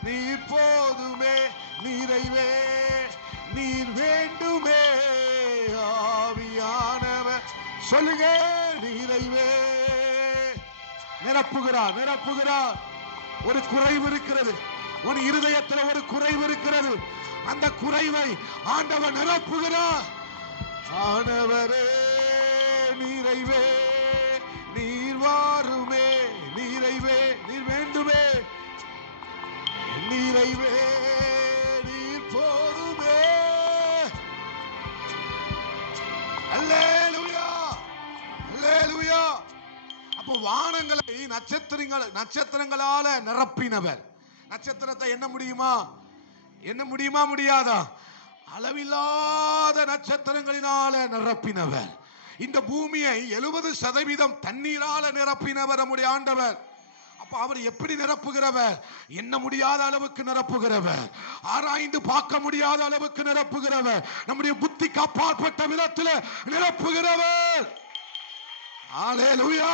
நீர் போதுமே. நிறைவே நீர் வேண்டுமே. ஆவியானவர் சொல்லுங்க, நிறைவே. நிரப்புகிறார், நிரப்புகிறார். ஒரு குறைவு இருக்கிறது, உன் இருதயத்தில் ஒரு குறைவு இருக்கிறது. அந்த குறைவை ஆண்டவர் நிரப்புகிறார். ஆண்டவரே, நிறைவே நீர் வாருமே. நிறைவே நீர் வேண்டுமே. நிறைவே நீர் போதுமே. அப்போ வானங்களை நட்சத்திரங்களால நிரப்பினவர். நட்சத்திரத்தை என்ன முடியுமா? என்ன முடியுமா? முடியாதா? அளவில்லாத நட்சத்திரங்களினால நிரப்பினவர். இந்த பூமியை 70% தண்ணீரால நிரப்பினவர் நம்முடைய ஆண்டவர். அப்ப அவர் எப்படி நிரப்புகிறவர்? என்ன முடியாத அளவுக்கு நிரப்புகிறவர், ஆராய்ந்து பார்க்க முடியாத அளவுக்கு நிரப்புகிறவர், நம்முடைய புத்திக்கு அப்பாற்பட்ட விதத்தில் நிரப்புகிறவர். ஹல்லேலூயா.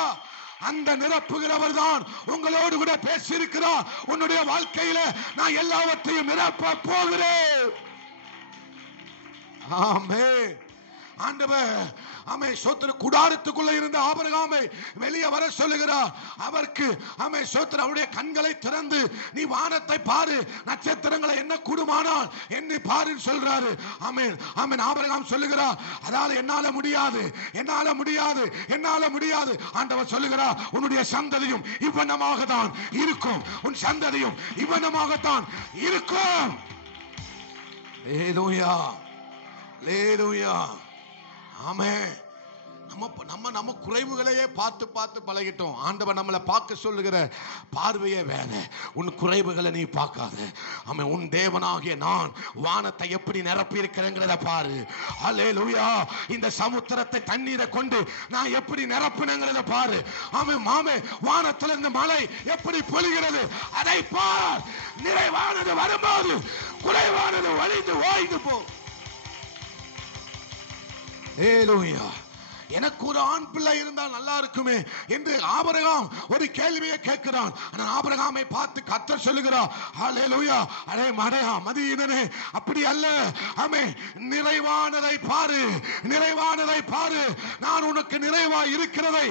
அந்த நிரப்புகிறவர் தான் உங்களோடு கூட பேசியிருக்கிறார். உன்னுடைய வாழ்க்கையில நான் எல்லாவற்றையும் நிரப்ப போகிறேன். ஆமென். ஆண்டவர் ஆமே சோத்திர கூடாரத்துக்குள்ள இருந்த ஆபிரகாமை வெளியே வர சொல்லுகிறார். அவருக்கு ஆமே சோத்திர அவருடைய கண்களை திறந்து நீ வானத்தை பாரு, நட்சத்திரங்களை என்ன கூடுமானால் எண்ணி பாருன்னு சொல்றாரு. ஆமென் ஆமென். ஆபிரகாம் சொல்லுகிறார், அதால என்னால முடியாது, என்னால முடியாது, என்னால முடியாது. ஆண்டவர் சொல்லுகிறார், உன்னுடைய சந்ததியும் இவ்வண்ணமாக தான் இருக்கும், உன் சந்ததியும் இவ்வண்ணமாகத்தான் இருக்கும். ஹல்லேலூயா, ஹல்லேலூயா. ஆமென். நம்ம குறைவுகளையே பார்த்து பார்த்து பழகிட்டோம். ஆண்டவர் நம்மளை பார்க்க சொல்லுகிற பார்வையே வேற. உன் குறைவுகளை நீ பார்க்காத. ஆமென். உன் தேவனாகிய நான் வானத்தை எப்படி நிரப்பி இருக்கிறேங்கிறத பாரு. ஹல்லேலூயா. இந்த சமுத்திரத்தை தண்ணீரை கொண்டு நான் எப்படி நிரப்பினேங்கிறத பாரு. ஆமென். மாமே வானத்தில் இருந்து மழை எப்படி பொழிகிறது அதை பார். நிறைவானது வரும்போது குறைவானது வழிந்து ஓய்ந்து போ. ஹல்லேலூயா. எனக்கு ஒரு ஆண் பிள்ளை இருந்தால் நல்லா இருக்குமே என்று ஆபிரகாம் ஒரு கேள்வியை கேட்கிறான். ஆனால் ஆபிரகாமை பார்த்து கர்த்தர் சொல்லுகிறார், ஹல்லேலூயா, அடே மடையா மதியினனே, அப்படி அல்ல. ஆமென். நிறைவானதை பாரு, நிறைவானதை பாரு. நான் உனக்கு நிறைவாய் இருக்கிறதை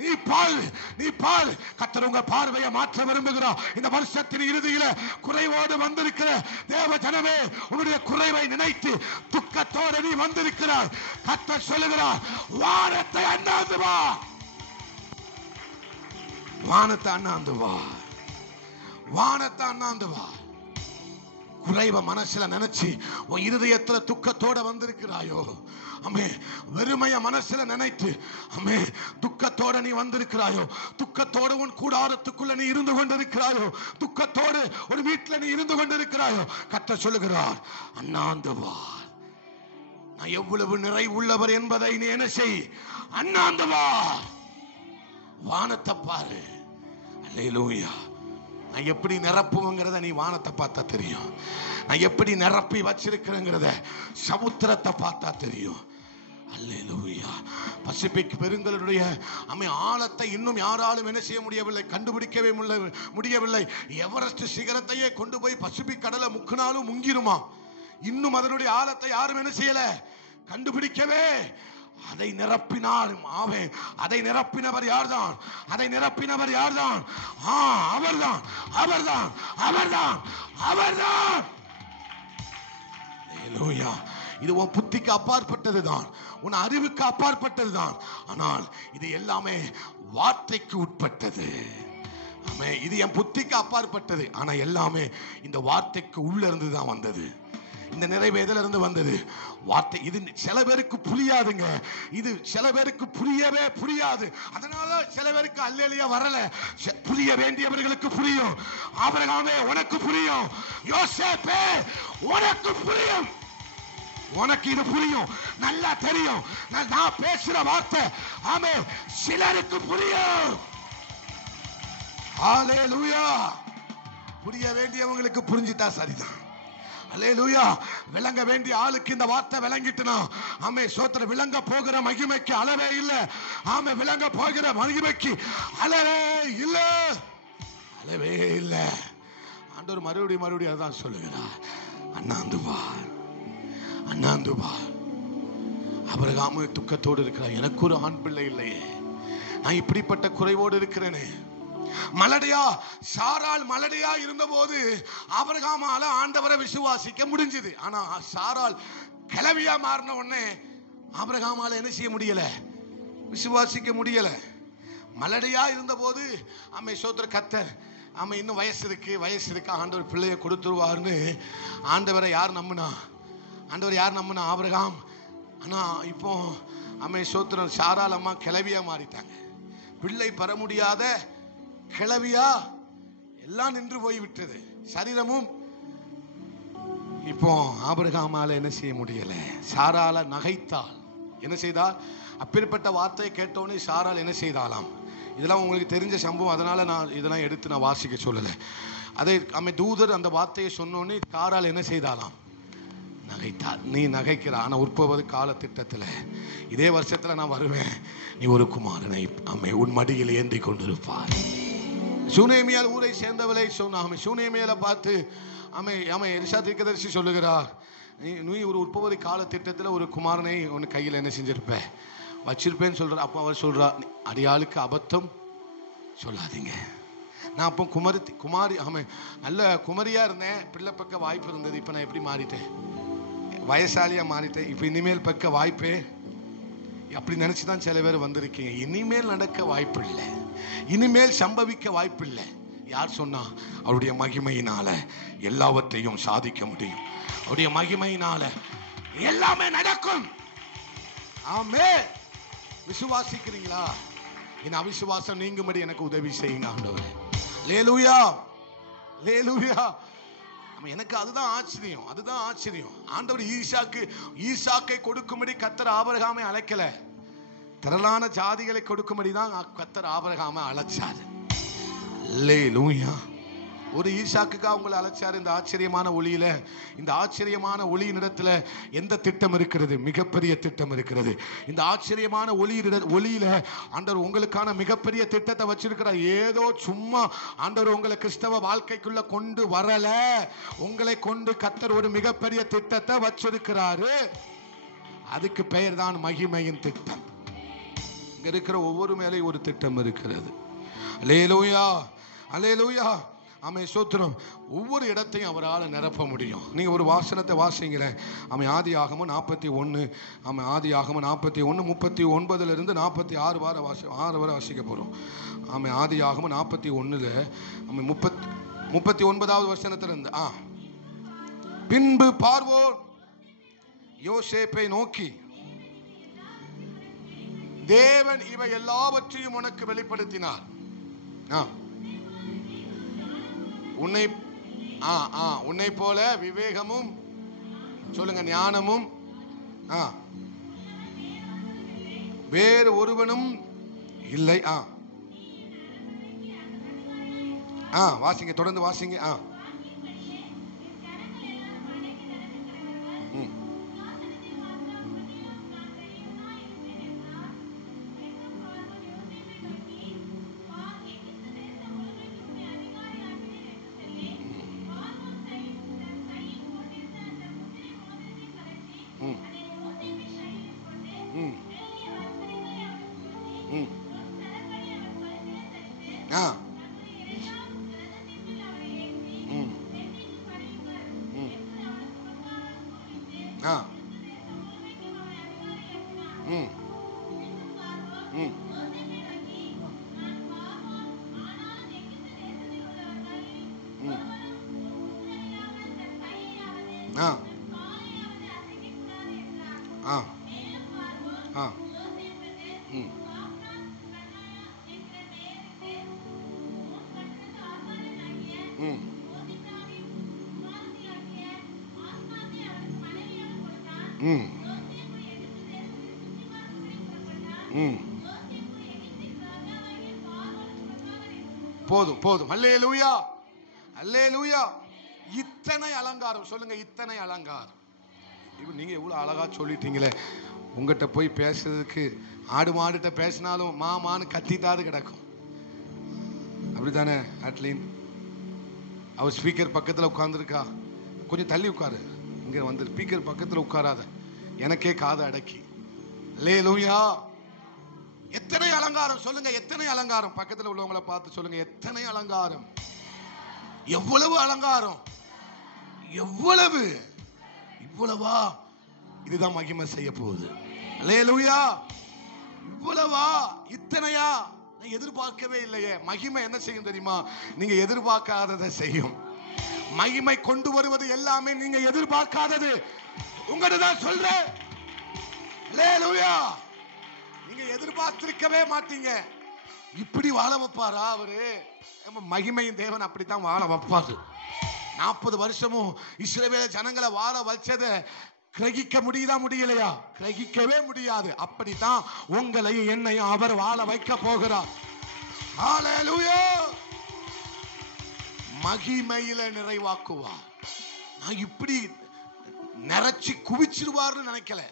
நீ பார், நீ பார். கர்த்தர் உங்க பார்வையை மாற்ற விரும்புகிறார். இந்த வருஷத்தின் இறுதியில குறைவோடு வந்திருக்கிற தேவ ஜனமே, உன்னுடைய குறைவை நினைத்து துக்கத்தோடு நீ வந்திருக்கிறார். கர்த்தர் சொல்லுகிறார், வானத்தை அண்ணாந்து வா, வானத்தை அண்ணாந்து வா, வானத்தை அண்ணாந்து வா. குறைவ மனசுல நினைச்சு உன் இருதயத்துல துக்கத்தோட வந்திருக்கிறாயோ? அமே வெறுமைய மனசுல நினைத்து அமே துக்கத்தோட நீ வந்திருக்கிறாயோ? துக்கத்தோடு உன் கூடாரத்துக்குள்ள நீ இருந்து கொண்டிருக்கிறாயோ? துக்கத்தோடு ஒரு வீட்டுல நீ இருந்து கொண்டிருக்கிறாயோ? கர்த்தர் சொல்லுகிறார், அண்ணாந்து வா. நான் எவ்வளவு நிறைவுள்ளவர் என்பதை நீ என்ன செய்? அண்ணாந்து வா, வானத்தை பாரு. அல்லேலூயா. நான் எப்படி நிரப்புங்கிறத நீ வானத்தை பார்த்தா தெரியும். நான் எப்படி நிரப்பி வச்சிருக்கிறேங்கிறத சமுத்திரத்தை பார்த்தா தெரியும். அல்லேலூயா. பசிபிக் பெருங்கடலுடைய ஆழத்தை இன்னும் யாராலும் என்ன செய்ய முடியவில்லை, கண்டுபிடிக்கவே முடியவில்லை. எவரெஸ்ட் சிகரத்தையே கொண்டு போய் பசிபிக் கடலை முக்கினாலும் முங்கிருமா. இன்னும் அதனுடைய ஆழத்தை யாரும் என்ன செய்யல, கண்டுபிடிக்கவே. அதை நிரப்பினார். அதை நிரப்பினவர் யார்தான்? அதை நிரப்பினவர் யார்தான்? அவர்தான், அவர்தான், அவர்தான், அவர்தான். ஹல்லேலூயா. இது உன் புத்திக்கு அப்பாற்பட்டதுதான், உன் அறிவுக்கு அப்பாற்பட்டதுதான். ஆனால் இது எல்லாமே வார்த்தைக்கு உட்பட்டது. இது என் புத்திக்கு அப்பாற்பட்டது. ஆனா எல்லாமே இந்த வார்த்தைக்கு உள்ள இருந்து தான் வந்தது. இந்த நிறைவு எதில இருந்து வந்தது? வார்த்தை. இது சில பேருக்கு புரியாதுங்க. இது சில பேருக்கு புரியவே புரியாது. அதனால சில பேருக்கு அல்லேலூயா வரல. புரிய வேண்டியவர்களுக்கு புரியும். ஆபிரகாமே உனக்கு புரியும். யோசேப்பே உனக்கு புரியும். உனக்கு இது புரியும், நல்லா தெரியும். நான் பேசுற வார்த்தை ஆமே சிலருக்கு புரியும். ஹல்லேலூயா. புரிய வேண்டியவங்களுக்கு புரிஞ்சிட்டா சரிதான். அல்லேலூயா. விளங்க வேண்டிய ஆளுக்கு இந்த வார்த்தை விளங்கிட்டுனா ஆமே சோத்திர விளங்க போகிற மகிமைக்கு அளவே இல்லை. ஆமே விளங்க போகிற மகிமைக்கு அளவே இல்லை, அளவே இல்லை. ஆண்டவர் மறுபடியும் அதான் சொல்லுகிறார், அண்ணாந்து வா, அண்ணாந்து வா. ஆபிரகாம் துக்கத்தோடு இருக்கிறார். எனக்கு ஒரு ஆண் பிள்ளை இல்லையே, நான் இப்படிப்பட்ட குறைவோடு இருக்கிறேனே. மலடியா சாராள் மலடியா இருந்தபோது ஆபிரகாமால ஆண்டவரை விசுவாசிக்க முடிஞ்சது. ஆனா சாராள் கிழவியா மாறின உடனே ஆபிரகாமால என்ன செய்ய முடியல, விசுவாசிக்க முடியல. மலடியா இருந்தபோது ஆமே சோத்திர கர்த்தர் ஆமே இன்னும் வயசு இருக்கு ஆண்டவர் பிள்ளையை கொடுத்துருவார்னு ஆண்டவரை யார் நம்பினா? ஆண்டவர் யார் நம்பினா? ஆபிரகாம். ஆனா இப்போ ஆமே சோத்திரம் சாராள் அம்மா கிழவியா மாறிட்டாங்க. பிள்ளை பெற முடியாத கிழவியா எல்லாம் நின்று போய்விட்டது. சரீரமும் இப்போ ஆபிரகாமால என்ன செய்ய முடியல. சாரால நகைத்தாள். என்ன செய்தால்? அப்பேற்பட்ட வார்த்தையை கேட்டோன்னே சாரால் என்ன செய்தாலாம்? இதெல்லாம் உங்களுக்கு தெரிஞ்ச சம்பவம், அதனால நான் இதெல்லாம் எடுத்து நான் வாசிக்க சொல்லலை. அதை தூதர் அந்த வார்த்தையை சொன்னோன்னே சாரால் என்ன செய்தாலாம்? நகைத்தாள். நீ நகைக்கிற, ஆனால் உற்பவது கால திட்டத்தில் இதே வருஷத்தில் நான் வருவேன், நீ ஒரு குமாரனை உன் மடியில் ஏந்தி கொண்டிருப்பார். சூனேமியால் ஊரை சேர்ந்தவளை சொன்ன சூனேமியால பார்த்து எலிசா தீர்க்கதரிசி சொல்லுகிறார், நீ ஒரு உற்பத்தி கால திட்டத்தில் ஒரு குமாரனை உன் கையில் என்ன செஞ்சிருப்ப, வச்சிருப்பேன்னு சொல்ற. அப்போ அவர் சொல்றா, அடியாளுக்கு அபத்தம் சொல்லாதீங்க. நான் அப்போ குமாரி நல்ல குமரியா இருந்தேன், பிள்ளை பக்க வாய்ப்பு இருந்தது. இப்போ நான் எப்படி மாறிட்டேன்? வயசாலியா மாறிட்டேன். இப்போ இனிமேல் பக்க வாய்ப்பே அப்படி நினைச்சுதான் சில பேர் வந்திருக்கீங்க. இனிமேல் நடக்க வாய்ப்பு இல்லை, இனிமேல் சம்பவிக்க வாய்ப்பு இல்லை. யார் சொன்னா? அவருடைய மகிமையினால எல்லாவற்றையும் சாதிக்க முடியும். அவருடைய மகிமையினால எல்லாமே நடக்கும். ஆமே. விசுவாசிக்கிறீங்களா? என் அவிசுவாசம் நீங்கும்படி எனக்கு உதவி செய்யுங்க ஆண்டவரே. அல்லேலூயா, அல்லேலூயா. எனக்கு அதுதான் ஆச்சரியம், அதுதான் ஆச்சரியம். ஆண்டவர் ஈசாக்கை கொடுக்கும்படி கர்த்தர் ஆபிரகாமை அழைக்கல, திரளான ஜாதிகளை கொடுக்கும்படி தான் கர்த்தர் ஆபிரகாமை அழைச்சார். அல்லேலூயா. ஒரு ஈசாக்குக்கா உங்களை அழைச்சார். இந்த ஆச்சரியமான ஒளியில, இந்த ஆச்சரியமான ஒளியினிடத்துல எந்த திட்டம் இருக்கிறது? மிகப்பெரிய திட்டம் இருக்கிறது. இந்த ஆச்சரியமான ஒளியில ஆண்டவர் உங்களுக்கான மிகப்பெரிய திட்டத்தை வச்சிருக்கிறார். ஏதோ சும்மா ஆண்டவர் உங்களை கிறிஸ்தவ வாழ்க்கைக்குள்ள கொண்டு வரல, உங்களை கொண்டு கர்த்தர் ஒரு மிகப்பெரிய திட்டத்தை வச்சிருக்கிறாரு. அதுக்கு பெயர் தான் மகிமையின் திட்டம். இங்க இருக்கிற ஒவ்வொரு மேலேயும் ஒரு திட்டம் இருக்கிறது. அல்லேலூயா, அல்லேலூயா. சோத்திரம். ஒவ்வொரு இடத்தையும் அவரால் நிரப்ப முடியும். நீங்க ஒரு வாசனத்தை வாசிங்களேன். ஆதியாகமம் 41, ஆதியாகமம் 41 39 இருந்து 46 வரை வாசிக்க போறோம். ஆதியாகமம் 41 39வது வசனத்திலிருந்து. பின்பு பார்வோன் யோசேப்பை நோக்கி, தேவன் இவை எல்லாவற்றையும் உனக்கு வெளிப்படுத்தினார். உன்னை போல விவேகமும் சொல்லுங்க ஞானமும் வேறு ஒருவனும் இல்லை. வாசிங்க, தொடர்ந்து வாசிங்க. போதும் போதும். அல்லேலூயா, அல்லேலூயா. இத்தனை அலங்காரம் சொல்லுங்க, இத்தனை அலங்காரம். நீங்க எவ்வளவு அழகா சொல்லிட்டீங்களே. உங்ககிட்ட போய் பேசுறதுக்கு ஆடு மாடுகிட்ட பேசினாலும் மாமான்னு கத்திட்டாது கிடக்கும். அப்படித்தானே அட்லீன்? அவர் ஸ்பீக்கர் பக்கத்தில் உட்கார்ந்துருக்கா, கொஞ்சம் தள்ளி உட்காரு. இங்க வந்து ஸ்பீக்கர் பக்கத்தில் உட்காராத, எனக்கே காதை அடக்கி. அல்லேலூயா. எத்தனை அலங்காரம் சொல்லுங்க, எத்தனை அலங்காரம். பக்கத்தில் உள்ளவங்களை பார்த்து சொல்லுங்க, எத்தனை அலங்காரம், எவ்வளவு அலங்காரம், எவ்வளவு, இவ்வளவா? இதுதான் மகிமை செய்ய போகுது. அல்லேலூயா. இவ்வளவா, இத்தனையா? நான் எதிர்பார்க்கவே இல்லையே. மகிமை என்ன செய்யும் தெரியுமா? நீங்க எதிர்பார்க்காததை செய்யும். மகிமை கொண்டு வருவது எல்லாமே நீங்க எதிர்பார்க்காதது. உங்கள்கிட்ட தான் சொல்றேன். அல்லேலூயா. நீங்க எதிர்பார்த்திருக்கவே மாட்டீங்க. இப்படி வாழ வைப்பாரா அவரு? மகிமையின் தேவன் அப்படித்தான் வாழ வைப்பாரு. 40 வருஷமும் இஸ்ரவேல் ஜனங்களை வாழ வச்சதை கிரகிக்க முடியலையா? கிரகிக்கவே முடியாது. அப்படித்தான் உங்களையும் என்னையும் அவர் வாழ வைக்க போகிறார். ஹல்லேலூயா. மகிமையில நிறைவாக்குவார். நான் இப்படி நிறைச்சி குவிச்சிருவார்னு நினைக்கல,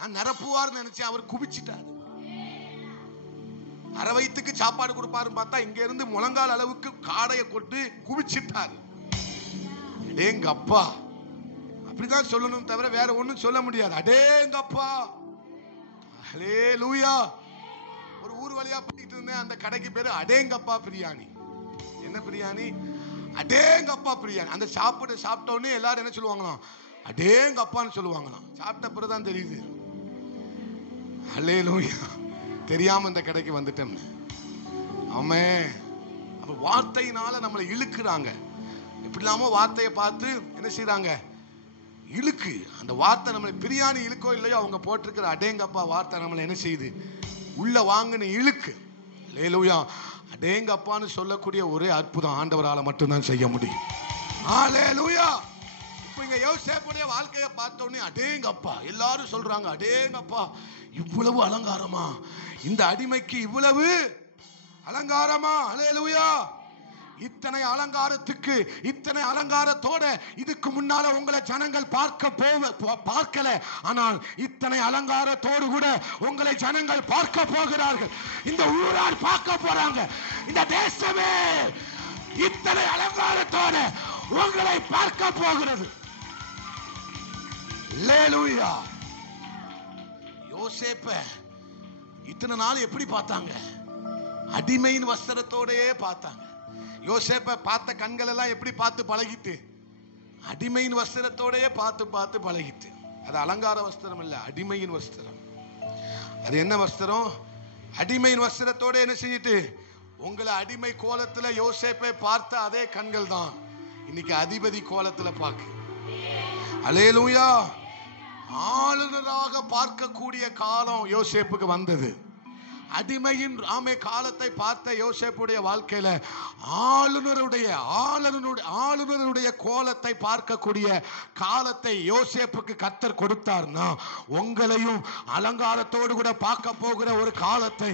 நான் நிரப்புவார்னு நினைச்சேன். அவர் குவிச்சிட்டாரு. அரை வயிற்றுக்கு சாப்பாடு கொடுப்பாரு பார்த்தா இங்க இருந்து முழங்கால் அளவுக்கு காடையை கொண்டு குவிச்சிட்டாரு. அடேங்கப்பா, அப்படிதான் சொல்லணும் தவிர வேற ஒண்ணும் சொல்ல முடியாது. அடேங்கப்பா, ஹல்லேலூயா. ஒரு ஊர் வழியா போயிட்டு இருந்தேன். அந்த கடைக்கு பேரு அடேங்கப்பா பிரியாணி. என்ன பிரியாணி? அடேங்கப்பா பிரியாணி. அந்த சாப்பிட்ட உடனே எல்லாரும் என்ன சொல்லுவாங்களாம்? அடேங்கப்பான்னு சொல்லுவாங்களாம். சாப்பிட்ட பிறகுதான் தெரியுது. ஹல்லேலூயா. தெரியாம இந்த கடைக்கு வந்துட்டோம். ஆமென். அப்ப வார்த்தையினால நம்மளை இழுக்குறாங்க. எப்படி இல்லாம வார்த்தையை பார்த்து என்ன செய்யறாங்க? இழுக்கு. அந்த வார்த்தை நம்மளை பிரியாணி இழுக்கோ இல்லையோ, அவங்க போட்டிருக்கிற அடேங்கப்பா வார்த்தை நம்மளை என்ன செய்யுது? உள்ள வாங்கின இழுக்கு. ஹல்லேலூயா. அடேங்கப்பான்னு சொல்லக்கூடிய ஒரே அற்புதம் ஆண்டவரால மட்டும்தான் செய்ய முடியும். ஹல்லேலூயா. இப்போ இங்க யோசேப்புடைய வாழ்க்கையை பார்த்த உடனே அடேங்கப்பா, எல்லாரும் சொல்றாங்க அடேங்கப்பா, இவ்வளவு அலங்காரமா? இந்த அடிமைக்கு இவ்வளவு அலங்காரமா? ஹல்லேலூயா. இத்தனை அலங்காரத்துக்கு, இத்தனை அலங்காரத்தோட இதுக்கு முன்னால உங்களை ஜனங்கள் பார்க்கல. ஆனால் இத்தனை அலங்காரத்தோடு கூட உங்களை ஜனங்கள் பார்க்க போகிறார்கள். இந்த ஊரார் பார்க்க போறாங்க. இந்த தேசமே இத்தனை அலங்காரத்தோட உங்களை பார்க்க போகிறது. ஹல்லேலூயா. யோசேப்ப இத்தனை நாள் எப்படி பார்த்தாங்க? அடிமையின் வஸ்திரத்தோடயே பார்த்தாங்க. யோசேப்பை பார்த்த கண்கள் எல்லாம் எப்படி பார்த்து பழகிட்டு? அடிமையின் வஸ்திரத்தோடயே பார்த்து பழகிட்டு. அது அலங்கார வஸ்திரம் இல்ல, அடிமையின் வஸ்திரம். அது என்ன வஸ்திரம்? அடிமையின் வஸ்திரத்தோட என்ன செஞ்சிட்டு உங்களை அடிமை கோலத்துல யோசேப்பை பார்த்த அதே கண்கள் தான் இன்னைக்கு அதிபதி கோலத்துல பார்க்க. ஹல்லேலூயா. ஆளுநராக பார்க்கக்கூடிய காலம் யோசேப்புக்கு வந்தது. அடிமையின் காலத்தை பார்த்த யோசேப்புடைய வாழ்க்கையில ஆளுநருடைய கோலத்தை பார்க்கக்கூடிய காலத்தை யோசேப்புக்கு கர்த்தர் கொடுத்தார்னா, உங்களையும் அலங்காரத்தோடு கூட பார்க்க போகிற ஒரு காலத்தை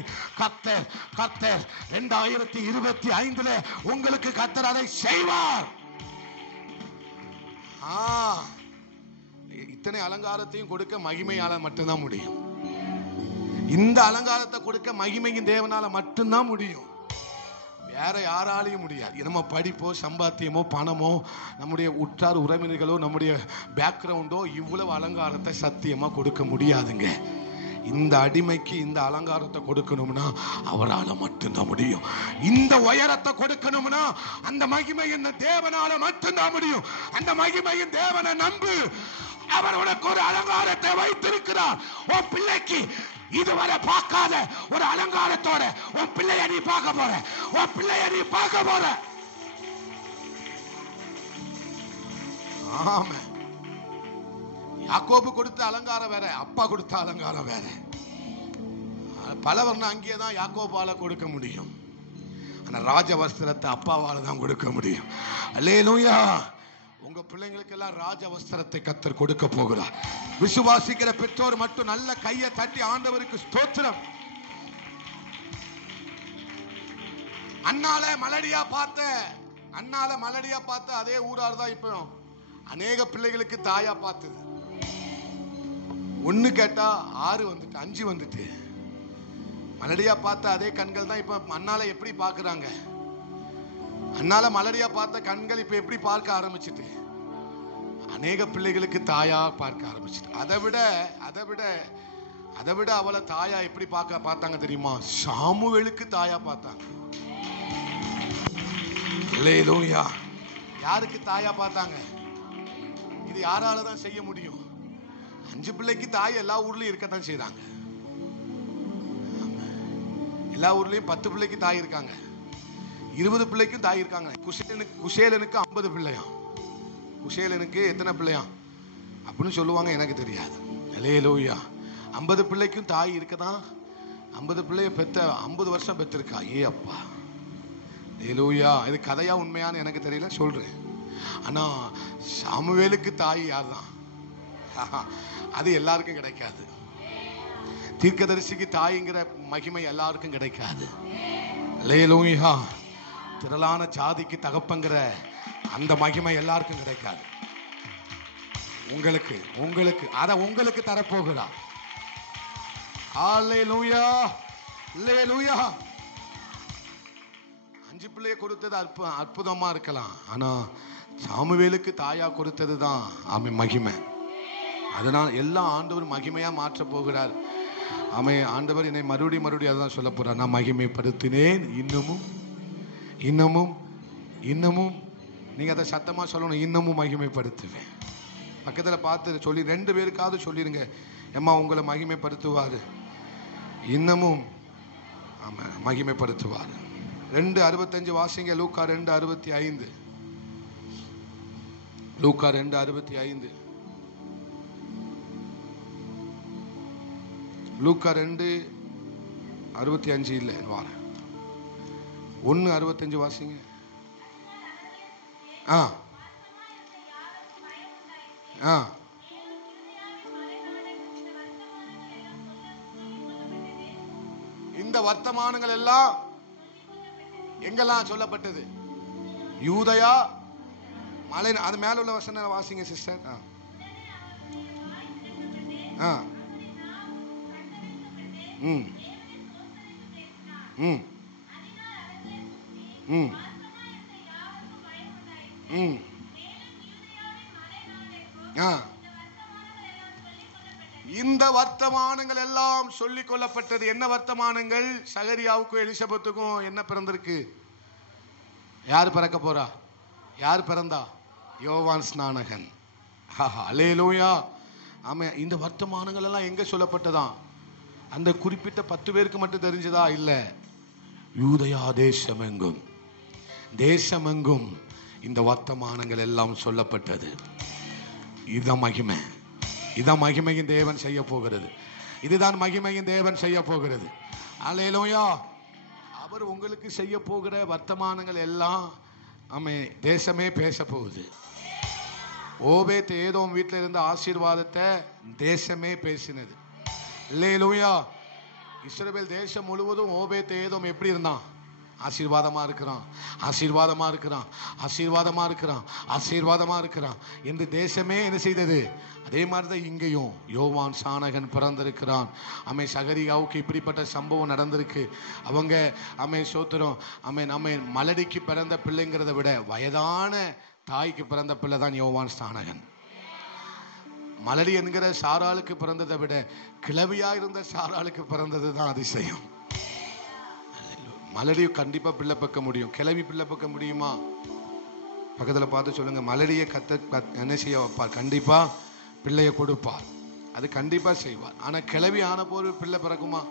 கர்த்தர் 2025 உங்களுக்கு கர்த்தர் அதை செய்வார். இத்தனை அலங்காரத்தையும் கொடுக்க மகிமையால மட்டும்தான் முடியும். இந்த அலங்காரத்தை கொடுக்க மகிமையின் தேவனால மட்டும்தான் முடியும். வேற யாராலையும் முடியாது. நம்ம படிப்போ, சம்பாத்தியமோ, பணமோ, நம்முடைய உற்றார் உறவினர்களோ, நம்முடைய பேக்ரவுண்டோ இவ்வளவு அலங்காரத்தை சத்தியமா கொடுக்க முடியாதுங்க. இந்த அடிமைக்கு இந்த அலங்காரத்தை கொடுக்கணும்னா அவரால் மட்டும்தான் முடியும். இந்த உயரத்தை கொடுக்கணும்னா அந்த மகிமையின் தேவனால மட்டும்தான் முடியும். அந்த மகிமையின் தேவனை நம்பு. அவர் உனக்கு ஒரு அலங்காரத்தை வைத்திருக்கிறார். உன் பிள்ளைக்கு இதுவரை பார்க்காத ஒரு அலங்காரத்தோட உன் பிள்ளைய நீ பார்க்க போற. ஆமா. யாக்கோபு கொடுத்த அலங்காரம் வேற, அப்பா கொடுத்த அலங்காரம் வேற. பலவர்ண அங்கேதான் யாக்கோபால கொடுக்க முடியும். ஆனா ராஜ வஸ்திரத்தை அப்பாவால தான் கொடுக்க முடியும். அல்லேலூயா. உங்க பிள்ளைங்களுக்கு எல்லாம் ராஜ வஸ்திரத்தை கர்த்தர் கொடுக்க போகிறார். விசுவாசிக்கிற பெற்றோர் மட்டும் நல்ல கையை தட்டி ஆண்டவருக்கு ஸ்தோத்திரம். அண்ணால மலடியா பார்த்த அதே ஊரார் தான் இப்ப அநேக பிள்ளைகளுக்கு தாயா பார்த்தது. 1 கேட்டா 6 வந்துட்டு, 5 வந்துட்டு. மலடியா பார்த்த அதே கண்கள் தான் இப்ப அண்ணால எப்படி பார்க்கறாங்க? அண்ணால மலடியா பார்த்த கண்கள் இப்ப எப்படி பார்க்க ஆரம்பிச்சிட்டு அநேக பிள்ளைகளுக்கு தாயா பார்க்க ஆரம்பிச்சிட்டு. அதை விட அவளை தாயா எப்படி பார்த்தாங்க தெரியுமா? சாமுவேலுக்கு தாயா பார்த்தாங்க. அல்லேலூயா. யாருக்கு தாயா பார்த்தாங்க? இது யாரால தான் செய்ய முடியும்? 5 பிள்ளைக்கு தாய் எல்லா ஊர்லயும் இருக்கத்தான் செய்றாங்க. எல்லா ஊர்லயும் 10 பிள்ளைக்கு தாய் இருக்காங்க, 20 பிள்ளைக்கும் தாய் இருக்காங்க. குசேலனுக்கு 50 பிள்ளையாம். குசேலனுக்கு எத்தனை பிள்ளையாம் அப்படின்னு சொல்லுவாங்க, எனக்கு தெரியாது. அல்லேலூயா. 50 பிள்ளைக்கும் தாய் இருக்கதான். 50 பிள்ளைய பெத்த 50 வருஷம் பெற்றிருக்கா. ஏ அப்பா, ஹல்லேலூயா. இது கதையா உண்மையான்னு எனக்கு தெரியல, சொல்றேன். ஆனா சாமுவேலுக்கு தாய் யார் தான்? அது எல்லாருக்கும் கிடைக்காது. தீர்க்கதரிசிக்கு தாய்ங்கிற மகிமை எல்லாருக்கும் கிடைக்காது. ஹல்லேலூயா. திரளான ஜாதிக்கு தகப்பங்கிற அந்த மகிமை எல்லாருக்கும் கிடைக்காது. உங்களுக்கு உங்களுக்கு அத உங்களுக்கு தரப்போகிறார். ஹல்லேலூயா, ஹல்லேலூயா. 5 பிள்ளையை கொடுத்தது அற்புதமா இருக்கலாம். ஆனா சாமுவேலுக்கு தாயா கொடுத்தது தான் மகிமை. அதனால் எல்லாம் ஆண்டவர் மகிமையா மாற்ற போகிறார். ஆண்டவர் என்னை மறுபடியும் அதான் சொல்ல போறார். நான் மகிமைப்படுத்தினேன், இன்னமும் இன்னமும் இன்னமும். நீங்க அதை சத்தமா சொல்லணும், இன்னமும் மகிமைப்படுத்துவேன். பக்கத்துல பார்த்து சொல்லி 2 பேருக்காவது சொல்லிருங்க, எம்மா உங்களை மகிமைப்படுத்துவாரு, இன்னமும் மகிமைப்படுத்துவார். 2:65 வாசிங்க. லூக்கா 2:65. லூக்கா 2:65. லூக்கா 2:65 இல்லை, 1:65 வாசிங்க. இந்த வர்த்தமானங்கள் எல்லாம் எங்கெல்லாம் சொல்லப்பட்டது? யூதயா மலை. அது மேல உள்ள வசனம் வாசிங்க சிஸ்டர். இந்த வர்த்தமானங்கள் எல்லாம் சொல்லிக் கொள்ளப்பட்டது. என்ன வர்த்தமானங்கள்? சகரியாவுக்கும் எலிசபெத்துக்கும் என்ன பிறந்திருக்கு? யார் பிறக்க போறா? யார் பிறந்தா? யோவான் ஸ்நானகன். அல்லேலூயா. ஆமா. இந்த வர்த்தமானங்கள் எல்லாம் எங்க சொல்லப்பட்டதா? அந்த குறிப்பிட்ட 10 பேருக்கு மட்டும் தெரிஞ்சதா? இல்ல, யூதயா தேசமெங்கும் தேசமெங்கும் இந்த வர்த்தமானங்கள் எல்லாம் சொல்லப்பட்டது. இதுதான் மகிமை. இதான் மகிமையின் தேவன் செய்ய போகிறது. இதுதான் மகிமையின் தேவன் செய்ய போகிறது. அல்லேலூயா. அவர் உங்களுக்கு செய்ய போகிற வர்த்தமானங்கள் எல்லாம் தேசமே பேச போகுது. ஓபேத் ஏதோம் வீட்டில் இருந்த ஆசீர்வாதத்தை தேசமே பேசினது. அல்லேலூயா. இஸ்ரவேல் தேசம் முழுவதும் ஓபேத் ஏதோம் எப்படி இருந்தான்? ஆசீர்வாதமா இருக்கிறான், ஆசீர்வாதமா இருக்கிறான், ஆசீர்வாதமா இருக்கிறான், ஆசீர்வாதமா இருக்கிறான் என்று தேசமே என்ன செய்தது? அதே மாதிரிதான் இங்கேயும் யோவான் ஸ்நானகன் பிறந்திருக்கிறான். சகரியாவுக்கு இப்படிப்பட்ட சம்பவம் நடந்திருக்கு. அவங்க சோத்திரம் மலடிக்கு பிறந்த பிள்ளைங்கிறத விட வயதான தாய்க்கு பிறந்த பிள்ளை தான் யோவான் ஸ்நானகன். மலடி என்கிற சாராளுக்கு பிறந்ததை விட கிழவியா இருந்த சாராளுக்கு பிறந்தது தான் அதிசயம். மலடி கண்டிப்பா பிள்ளை பக்க முடியும், கிழவி பிள்ளை பக்க முடியுமா? பக்கத்துல பார்த்து சொல்லுங்க, மலடியை என்ன செய்ய வைப்பார்? கண்டிப்பா பிள்ளைய கொடுப்பார், அது கண்டிப்பா செய்வார். ஆனா கிழவி ஆன போது பிள்ளை பிறக்குமா?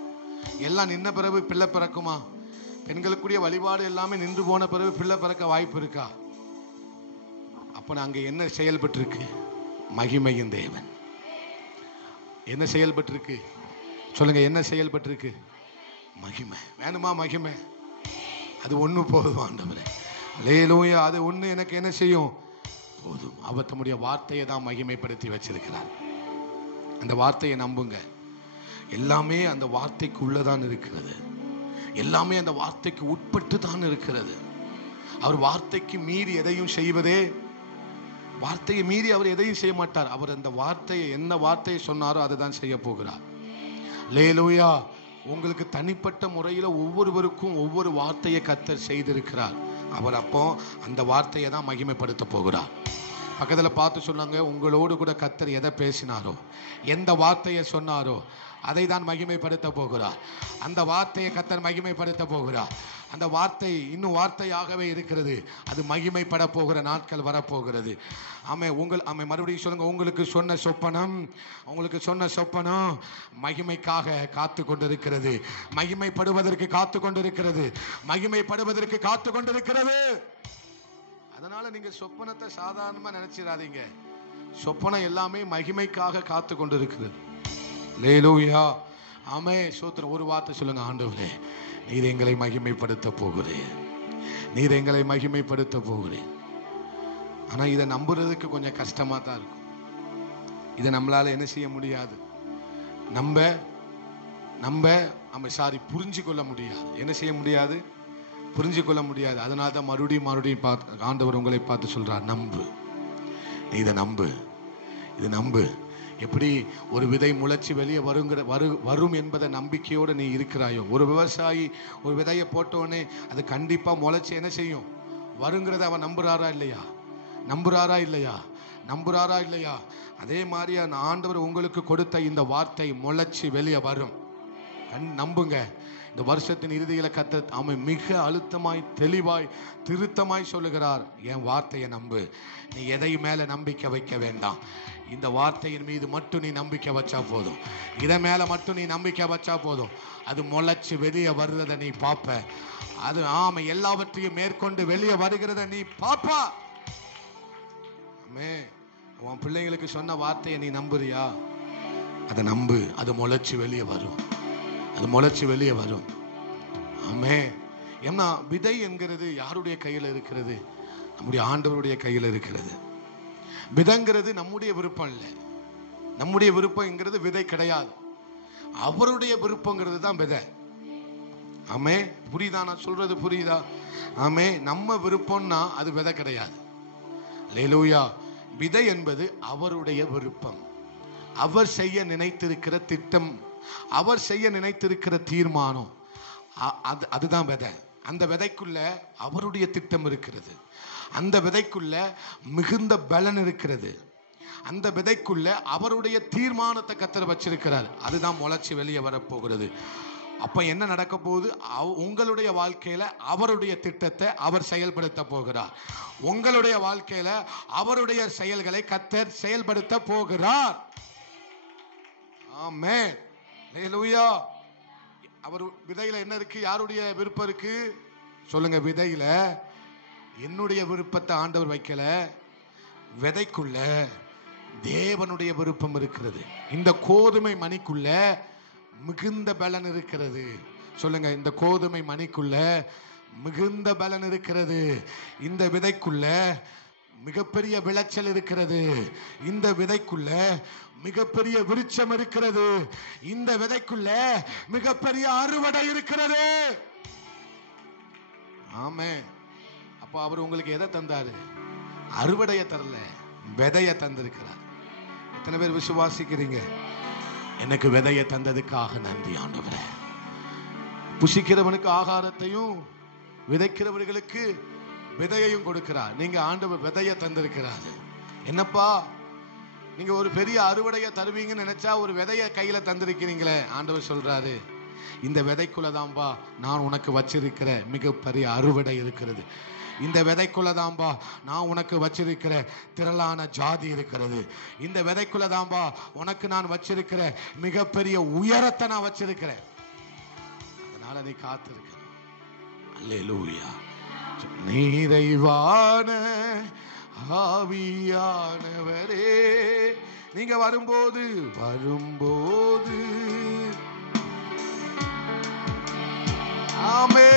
எல்லாம் நின்ன பிறகு பிள்ளை பிறக்குமா? பெண்களுக்குரிய வழிபாடு எல்லாமே நின்று போன பிறகு பிள்ளை பிறக்க வாய்ப்பு இருக்கா? அப்ப அங்க என்ன செயல்பட்டிருக்கு? மகிமையின் தேவன் என்ன செயல்பட்டிருக்கு? சொல்லுங்க, என்ன செயல்பட்டிருக்கு? மகிமை. வேணுமா மகிமை? அது ஒண்ணு போதும் ஆண்டவரே. அல்லேலூயா. அது ஒண்ணு எனக்கு என்ன செய்யும்? போதும். அவர் தம்முடைய வார்த்தையை தான் மகிமைப்படுத்தி வச்சிருக்கிறார். அந்த வார்த்தையை நம்புங்க. எல்லாமே அந்த வார்த்தைக்கு உள்ளதான் இருக்கிறது. எல்லாமே அந்த வார்த்தைக்கு உட்பட்டு தான் இருக்கிறது. அவர் வார்த்தைக்கு மீறி எதையும் செய்வதே, வார்த்தையை மீறி அவர் எதையும் செய்ய மாட்டார். அவர் அந்த வார்த்தையை, என்ன வார்த்தையை சொன்னாரோ அதை தான் செய்ய போகிறார். அல்லேலூயா. உங்களுக்கு தனிப்பட்ட முறையில் ஒவ்வொருவருக்கும் ஒவ்வொரு வார்த்தையை கர்த்தர் செய்திருக்கிறார். அவர் அப்போ அந்த வார்த்தையை தான் மகிமைப்படுத்த போகிறார். பக்கத்தில் பார்த்து சொன்னாங்க, உங்களோடு கூட கர்த்தர் எதை பேசினாரோ, எந்த வார்த்தையை சொன்னாரோ அதை தான் மகிமைப்படுத்த போகிறார். அந்த வார்த்தையை கர்த்தர் மகிமைப்படுத்த போகிறார். அந்த வார்த்தை இன்னும் வார்த்தையாகவே இருக்கிறது. அது மகிமைப்பட போகிற நாட்கள் வரப்போகிறது. மறுபடியும் சொல்லுங்க, உங்களுக்கு சொன்ன சொப்பனம், உங்களுக்கு சொன்ன சொப்பனம் மகிமைக்காக காத்து கொண்டிருக்கிறது. மகிமைப்படுவதற்கு காத்து கொண்டிருக்கிறது. மகிமைப்படுவதற்கு காத்து கொண்டிருக்கிறது. அதனால நீங்க சொப்பனத்தை சாதாரணமா நினைச்சிடாதீங்க. சொப்பனம் எல்லாமே மகிமைக்காக காத்து கொண்டிருக்கிறது. அல்லேலூயா. ஆமே சோத்திரம். ஒரு வார்த்தை சொல்லுங்க, ஆண்டவரே நீர் எங்களை மகிமைப்படுத்த போகிறேன், நீர் எங்களை மகிமைப்படுத்த போகிறேன். ஆனா இதை நம்புறதுக்கு கொஞ்சம் கஷ்டமா தான் இருக்கும். இதை நம்மளால என்ன செய்ய முடியாது, புரிஞ்சு கொள்ள முடியாது. என்ன செய்ய முடியாது, புரிஞ்சு கொள்ள முடியாது. அதனால தான் மறுபடியும் ஆண்டவர் உங்களை பார்த்து சொல்றார், நம்பு, நீ இதை நம்பு, இது நம்பு. எப்படி ஒரு விதை முளைச்சி வெளியே வரும் என்பதை நம்பிக்கையோடு நீ இருக்கிறாயோ, ஒரு விவசாயி ஒரு விதையை போட்டோடனே அது கண்டிப்பா முளைச்சி என்ன செய்யும், வருங்கிறத அவன் நம்புறாரா இல்லையா? அதே மாதிரி அந்த ஆண்டவர் உங்களுக்கு கொடுத்த இந்த வார்த்தை முளைச்சி வெளியே வரும். நம்புங்க. இந்த வருஷத்தின் இறுதியில கர்த்தர் அவன் மிக அழுத்தமாய் தெளிவாய் திருத்தமாய் சொல்லுகிறார், என் வார்த்தையை நம்பு. நீ எதை மேல நம்பிக்கை வைக்க வேண்டாம், இந்த வார்த்தையின் மீது மட்டும் நீ நம்பிக்கை வச்சா போதும். இதை மேல மட்டும் நீ நம்பிக்கை வச்சா போதும். அது முளைச்சு வெளியே வருகிறத நீ பாப்ப. அது எல்லாவற்றையும் மேற்கொண்டு வெளியே வருகிறத நீ பாப்பா. உன் பிள்ளைங்களுக்கு சொன்ன வார்த்தையை நீ நம்புறியா? அதை நம்பு. அது முளைச்சு வெளியே வரும், அது முளைச்சு வெளியே வரும். ஆமே. ஏன்னா விதை என்கிறது யாருடைய கையில் இருக்கிறது? நம்முடைய ஆண்டவருடைய கையில் இருக்கிறது. விதைங்கிறது நம்முடைய விருப்பம் இல்லை. நம்முடைய விருப்பம்ங்கிறது விதை கிடையாது. அவருடைய விருப்பங்கிறது தான் விதை. ஆமே. புரியுதா நான் சொல்றது? புரியுதா? ஆமே. நம்ம விருப்பம்னா அது விதை கிடையாது. அல்லேலூயா. விதை என்பது அவருடைய விருப்பம். அவர் செய்ய நினைத்திருக்கிற திட்டம், அவர் செய்ய நினைத்திருக்கிற தீர்மானம், அதுதான் விதை. அந்த விதைக்குள்ள அவருடைய திட்டம் இருக்கிறது. அந்த விதைக்குள்ள மிகுந்த பலன் இருக்கிறது. அந்த விதைக்குள்ள அவருடைய தீர்மானத்தை கர்த்தர் வச்சிருக்கிறார். அதுதான் முளைச்சி வெளியே வரப்போகிறது. அப்ப என்ன நடக்க போகுது? உங்களுடைய வாழ்க்கையில அவருடைய திட்டத்தை அவர் செயல்படுத்த போகிறார். உங்களுடைய வாழ்க்கையில அவருடைய செயல்களை கர்த்தர் செயல்படுத்த போகிறார். ஆமென். ஹல்லேலூயா. அவர் விதையில என்ன இருக்கு? யாருடைய விருப்பம் இருக்கு சொல்லுங்க? விதையில என்னுடைய விருப்பத்தை ஆண்டவர் வைக்கல. விதைக்குள்ள தேவனுடைய விருப்பம் இருக்கிறது. இந்த கோதுமை மணிக்குள்ள மிகுந்த பலன் இருக்கிறது. சொல்லுங்க, இந்த கோதுமை மணிக்குள்ள மிகுந்த பலன் இருக்கிறது. இந்த விதைக்குள்ள மிகப்பெரிய விளைச்சல் இருக்கிறது. இந்த விதைக்குள்ள மிகப்பெரிய விருட்சம் இருக்கிறது. இந்த விதைக்குள்ள மிகப்பெரிய அறுவடை இருக்கிறது. ஆமே. அப்ப அவர் உங்களுக்கு எதை தந்தாரு? அறுவடையை தரல, விதையை தந்திருக்கிறார். எத்தனை பேர் விசுவாசிக்கிறீங்க? எனக்கு விதையை தந்ததுக்காக நன்றி ஆண்டவரே. புசிக்கிறவனுக்கு ஆகாரத்தையும் விதைக்கிறவர்களுக்கு விதையையும் கொடுக்கிறார். நீங்க ஆண்டவர் விதையை தந்திருக்கிறாரு. என்னப்பா நீங்க ஒரு பெரிய அறுவடையை தருவீங்கன்னு நினைச்சா ஒரு விதையை கையில தந்திருக்கிறீங்களே. ஆண்டவர் சொல்றாரு, இந்த விதைக்குள்ளதான்பா நான் உனக்கு வச்சிருக்கிற மிகப்பெரிய அறுவடை இருக்கிறது. இந்த விதைக்குள்ளதான்பா நான் உனக்கு வச்சிருக்கிற திரளான ஜாதி இருக்கிறது. இந்த விதைக்குள்ளதான்பா உனக்கு நான் வச்சிருக்கிற மிகப்பெரிய உயரத்தை நான் வச்சிருக்கிறேன். அதனால நீ காத்திருக்க. அல்லேலூயா. நிறைவான ஆவியானவரே நீங்க வரும்போது ஆமே.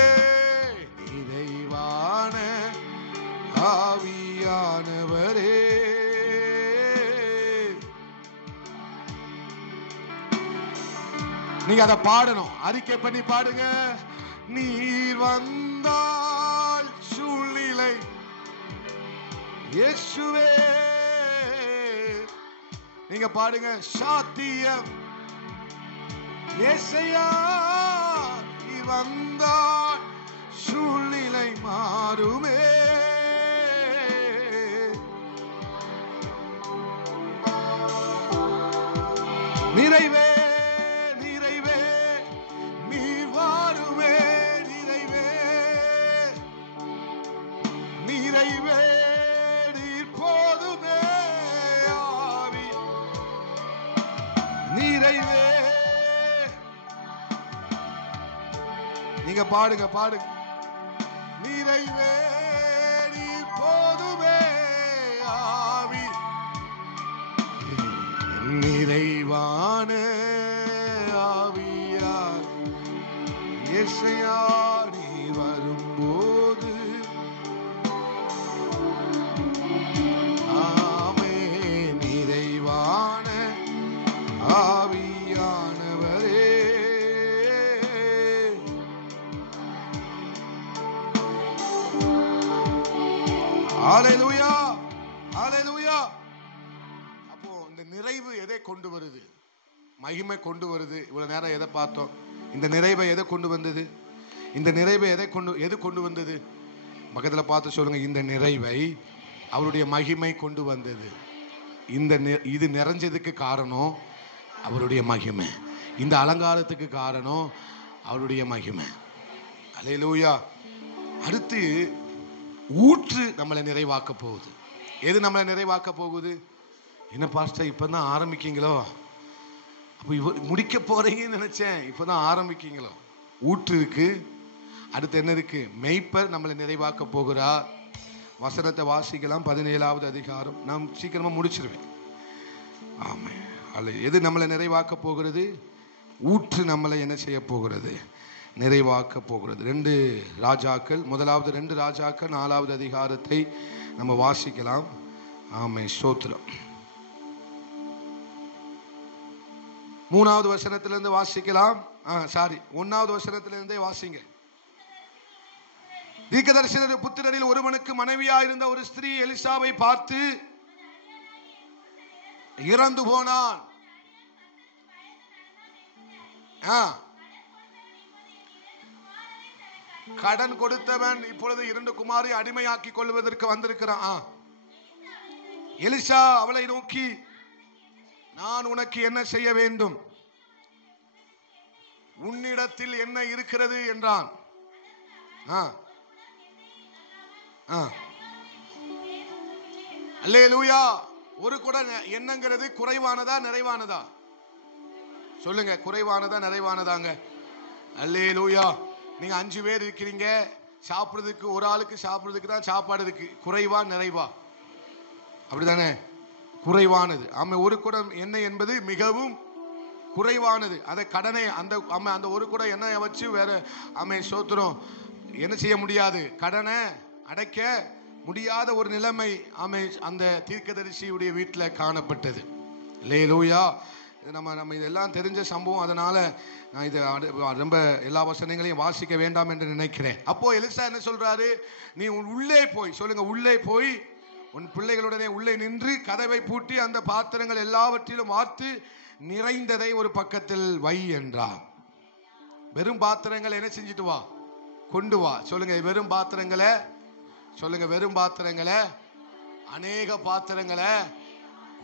நிறைவான ஆவியானவரே நீங்க அதை பாடணும். அறிக்கை பண்ணி பாடுங்க. நீர் வந்தால் சூழ்நிலை இயேசுவே. நீங்க பாடுங்க. சாத்தியம் இயேசையா. நீர் வந்தால் சூழ்நிலை மாறுமே. நிறைவே நிறைவே நீர் வாருமே. நிறைவே நிறைவே நீர் போதுமே. ஆவி நிறைவே. நீங்க பாடுங்க பாடுங்க. நிறைவே நீர் போதுமே. ஆவி நிறைவான ஆவி ஏசையா நீ வரும்போது ஆமே நிறைவான ஆவியானவரே ஹல்லேலூயா ஹல்லேலூயா. அப்போ இந்த நிறைவு எதை கொண்டு வருது? மகிமை கொண்டு வருது. இவ்வளவு நேரம் எதை பார்த்தோம்? இந்த நிறைவை எதை கொண்டு வந்தது? இந்த நிறைவை எது கொண்டு வந்தது? பக்கத்தில் பார்த்து சொல்லுங்க, இந்த நிறைவை அவருடைய மகிமை கொண்டு வந்தது. இது நிறைஞ்சதுக்கு காரணம் அவருடைய மகிமை. இந்த அலங்காரத்துக்கு காரணம் அவருடைய மகிமை. அல்லேலூயா. அடுத்து ஊற்று நம்மளை நிறைவாக்க போகுது. எது நம்மளை நிறைவாக்க போகுது? என்ன பாஸ்டர் இப்பதான் ஆரம்பிக்கீங்களோ? அப்போ முடிக்க போறீங்கன்னு நினைச்சேன். இப்பதான் ஆரம்பிக்கீங்களோ? ஊற்று இருக்கு. அடுத்து என்ன இருக்கு? மெய்ப்பர் நம்மளை நிறைவாக்க போகிறார். வசனத்தை வாசிக்கலாம். 17வது அதிகாரம். நான் சீக்கிரமா முடிச்சிருவேன். ஆமா, அல்ல, எது நம்மளை நிறைவாக்க போகிறது? ஊற்று நம்மளை என்ன செய்ய போகிறது? நிறைவாக்க போகிறது. 2 ராஜாக்கள், முதலாவது 2 ராஜாக்கள் 4வது அதிகாரத்தை நம்ம வாசிக்கலாம். ஆமை, ஸ்தோத்திரம். 3வது வசனத்திலிருந்து வாசிக்கலாம். 1வது வசனத்திலிருந்தே வாசிங்க. தீர்க்கதரிசியின் புத்திரரில் ஒருவனுக்கு மனைவியாயிருந்த ஒரு ஸ்திரீ எலிசாவை பார்த்து இறந்து போனான். கடன் கொடுத்தவன் இப்பொழுது 2 குமாரை அடிமையாக்கி கொள்வதற்கு வந்திருக்கிறான். எலிசா அவளை நோக்கி, நான் உனக்கு என்ன செய்ய வேண்டும்? உன்னிடத்தில் என்ன இருக்கிறது என்றான். அல்லேலூயா. ஒரு குடம் என்னங்கிறது குறைவானதா நிறைவானதா? சொல்லுங்க, குறைவானதா நிறைவானதாங்க? அல்லேலூயா. நீங்க 5 பேர் இருக்கிறீங்க, சாப்பிடுறதுக்கு ஒரு ஆளுக்கு சாப்பிடுறதுக்கு தான் சாப்பாடு இருக்கு. குறைவா நிறைவா? அப்படிதானே, குறைவானது. ஆமா, ஒரு குடம் எண்ணெய் என்பது மிகவும் குறைவானது. அதை கடனை அந்த ஒரு குடம் எண்ணெயை வச்சு வேற சோத்திரம் என்ன செய்ய முடியாது, கடனை அடைக்க முடியாத ஒரு நிலைமை அந்த தீர்க்கதரிசியுடைய வீட்டில் காணப்பட்டது. அல்லேலூயா. நம்ம இதெல்லாம் தெரிஞ்ச சம்பவம். அதனால நான் இது ரொம்ப எல்லா வசனங்களையும் வாசிக்க வேண்டாம் என்று நினைக்கிறேன். அப்போ எலிசா என்ன சொல்றாரு? நீ உள்ளே போய், சொல்லுங்க, உள்ளே போய் உன் பிள்ளைகளுடனே உள்ளே நின்று கதவை பூட்டி அந்த பாத்திரங்கள் எல்லாவற்றிலும் வார்த்து நிறைந்ததை ஒரு பக்கத்தில் வை என்றார். வெறும் பாத்திரங்கள் என்ன செஞ்சிட்டு வா, கொண்டு வா. சொல்லுங்க, வெறும் பாத்திரங்களை, சொல்லுங்க, வெறும் பாத்திரங்களை, அநேக பாத்திரங்களை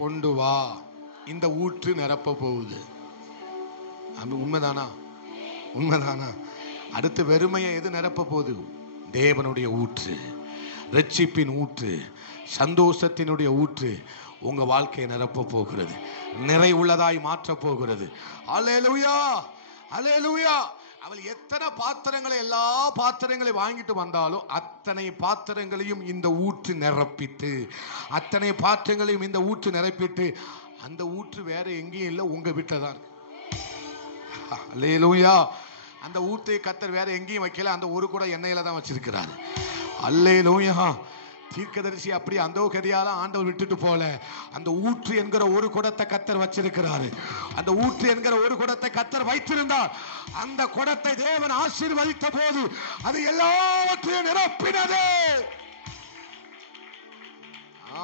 கொண்டு வா. இந்த ஊற்று நிரப்ப போகுது. உண்மைதானா? உண்மைதானா? அடுத்து வெறுமையை எது நிரப்ப போகுது? தேவனுடைய ஊற்று, ரட்சிப்பின் ஊற்று, சந்தோஷத்தினுடைய ஊற்று உங்க வாழ்க்கையை நிரப்ப போகிறது. நிறைவுள்ளதாய் மாற்ற போகிறது. அல்லேலூயா, அல்லேலூயா. அவள் எத்தனை பாத்திரங்களை, எல்லா பாத்திரங்களையும் வாங்கிட்டு வந்தாலும் அத்தனை பாத்திரங்களையும் இந்த ஊற்று நிரப்பிட்டு, அத்தனை பாத்திரங்களையும் இந்த ஊற்று நிரப்பிட்டு, அந்த ஊற்று வேற எங்கேயும் இல்லை, உங்க வீட்டில் தான் இருக்கு. அல்லேலூயா. அந்த ஊற்றை கர்த்தர் வேற எங்கேயும் வைக்கல, அந்த ஒரு குடம் எண்ணெயில தான் வச்சிருக்கிறார். அல்லேலூயா. தீர்க்கதரிசி அப்படி அந்த கதியால ஆண்டவர் விட்டுட்டு போல, அந்த ஊற்று என்கிற ஒரு குடத்தை கர்த்தர் வச்சிருக்கிறாரு. அந்த ஊற்று என்கிற ஒரு குடத்தை கர்த்தர் வைத்திருந்தார். அந்த குடத்தை தேவன் ஆசீர்வதித்த போது அது எல்லாவற்றையும் நிரப்பினது.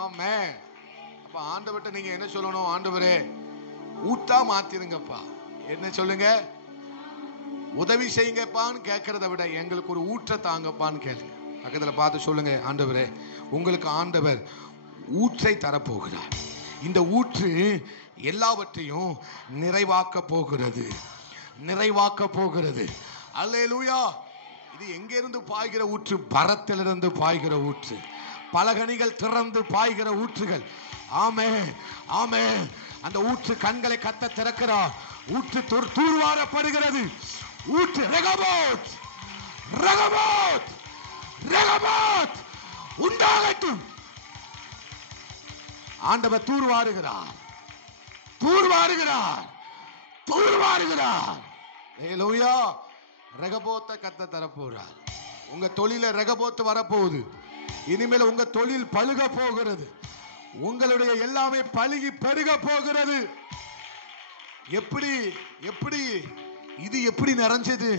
ஆமென். அப்ப ஆண்டவர்ட்ட நீங்க என்ன சொல்லணும்? ஆண்டவரே, ஊற்றா மாத்திருங்கப்பா. என்ன சொல்லுங்க? உதவி செய்யுங்கப்பான்னு கேட்கறத விட எங்களுக்கு ஒரு ஊற்ற தாங்கப்பான்னு கேளுங்க. பக்கத்துல பார்த்து சொல்லுங்க, ஆண்டவரே, உங்களுக்கு ஆண்டவர் ஊற்றை தரப்போகிறார். இந்த ஊற்று எல்லாவற்றையும் நிறைவாக்க போகிறது, நிறைவாக்க போகிறது. அல்லேலூயா. இது எங்கிருந்து பாய்கிற ஊற்று? பரத்திலிருந்து பாய்கிற ஊற்று, பலகணிகள் திறந்து பாய்கிற ஊற்றுகள். ஆமே, ஆமே. அந்த ஊற்று கண்களை கத்த திறக்கிறார். ஊற்று தூர்வாரப்படுகிறது. ஊற்று ரெகபோத், ரெகபோத், ரெகபோத் உண்டாகட்டும். ஆண்டவர் தூர்வாருகிறார், தூர்வாருகிறார், தூர்வாருகிறார். அல்லேலூயா. ரெகபோத்தை கத்த தரப்போறார். உங்க தொழில ரெகபோத்து வரப்போகுது. இனிமேல் உங்க தொழில் பழுக போகிறது. உங்களுடைய எல்லாமே பழுகி பெருக போகிறது. எப்படி எப்படி இது எப்படி நிறைஞ்சது?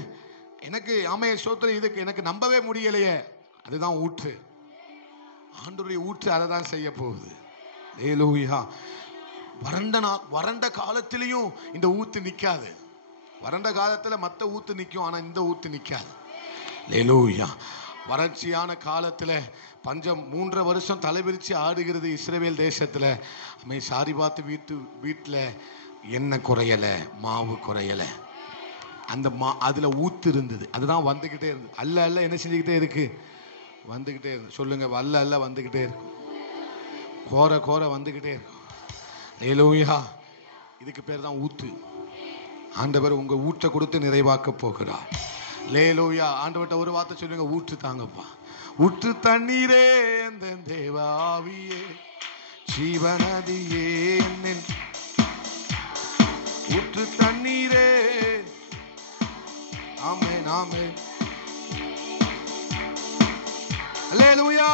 எனக்கு ஆமைய சோத்திரம், இதுக்கு எனக்கு நம்பவே முடியலையே. அதுதான் ஊற்று. ஆண்டவருடைய ஊற்று அதை தான் செய்ய போகுது. ஹல்லேலூயா. வறண்ட காலத்திலையும் இந்த ஊத்து நிக்காது. வறண்ட காலத்துல மத்த ஊத்து நிக்கும், ஆனா இந்த ஊத்து நிக்காது. ஹல்லேலூயா. வறட்சியான காலத்துல பஞ்சம் 3 வருஷம் தலைவிரிச்சு ஆடுகிறது இஸ்ரவேல் தேசத்துல. சாரிபாத்து வீட்டுல எண்ணெய் குறையல, மாவு குறையல. அந்த அதுல ஊத்து இருந்தது. அதுதான் வந்துகிட்டே இருந்தது. அல்ல அல்ல என்ன செஞ்சுக்கிட்டே இருக்கு? வந்துகிட்டே இருக்கு. சொல்லுங்க, அல்ல அல்ல வந்துகிட்டே இருக்கும். கோர கோர வந்துகிட்டே இருக்கும். ஹல்லேலூயா. இதுக்கு பேர் தான் ஊத்து. ஆண்டவர் உங்க ஊற்றை கொடுத்து நிறைவாக்க போகிறார். ஹல்லேலூயா. ஆண்டவர்ட்ட ஒரு வார்த்தை சொல்லுங்க, ஊற்று தாங்கப்பா. ஊற்று தண்ணீரே இந்த தேவாவியே ஜீவநதியே, ஊற்று தண்ணீரே. ஆமென் ஆமென். ஹல்லேலூயா.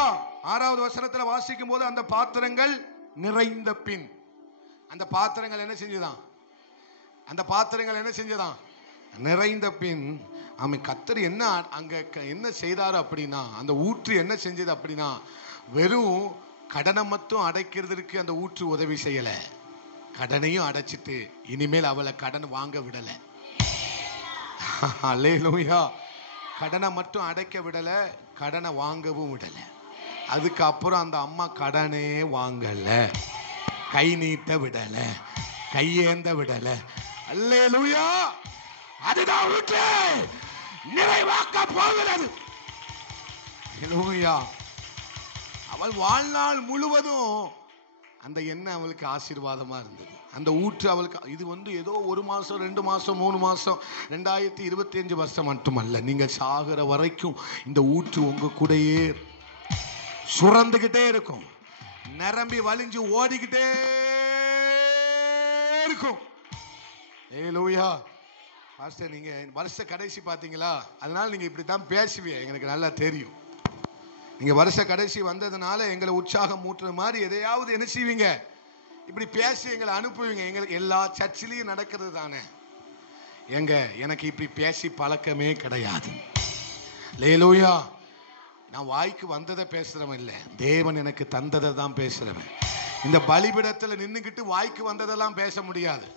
6வது வசனத்துல வாசிக்கும் போது அந்த பாத்திரங்கள் நிறைந்த பின், அந்த பாத்திரங்கள் என்ன செஞ்சுதான்? அந்த பாத்திரங்கள் என்ன செஞ்சதான்? நிறைந்த பின் கர்த்தர் என்ன அங்க என்ன செய்தாரு அப்படின்னா, அந்த ஊற்று என்ன செஞ்சது அப்படின்னா, வெறும் கடனை மட்டும் அடைக்கிறதுக்கு அந்த ஊற்று உதவி செய்யல, கடனையும் அடைச்சிட்டு இனிமேல் அவளை கடன் வாங்க விடல. அல்லேலூயா. கடனை மட்டும் அடைக்க விடல, கடனை வாங்கவும் விடல. அதுக்கப்புறம் அந்த அம்மா கடனே வாங்கல, கை நீட்ட விடல, கையேந்த விடல. அல்லேலூயா. அதுதான் ஊற்று நிறைவாக்க போகிறது. அல்லேலூயா. அவள் வாழ்நாள் முழுவதும் அந்த எண்ணெய் அவளுக்கு ஆசீர்வாதமா இருந்தது. அந்த ஊற்று அவளுக்கு இது ஏதோ 1 மாசம் 2 மாசம் 3 மாசம் 2025 வருஷம் மட்டுமல்ல, நீங்க சாகிற வரைக்கும் இந்த ஊற்று உங்க கூடயே சுரந்துகிட்டே இருக்கும், நிரம்பி வலிஞ்சு ஓடிக்கிட்டே இருக்கும். ஹல்லேலூயா. பாஸ்டர், நீங்க வருஷ கடைசி பாத்தீங்களா, அதனால நீங்க இப்படித்தான் பேசுவீங்க, எனக்கு நல்லா தெரியும். நீங்க வருஷ கடைசி வந்ததுனால எங்களை உற்சாகம் மூட்டுற மாதிரி எதையாவது என்ன செய்வீங்க, இப்படி பேசி எங்களை அனுப்புவீங்க. எங்களுக்கு எல்லா சர்ச்சிலையும் நடக்கிறது தானே. எனக்கு இப்படி பேசி பழக்கமே கிடையாது. ஹல்லேலூயா. நான் வாய்க்கு வந்ததை பேசுறவன் இல்லை, தேவன் எனக்கு தந்ததை தான் பேசுறவன். இந்த பலிபீடத்தில் நின்றுக்கிட்டு வாய்க்கு வந்ததெல்லாம் பேச முடியாது.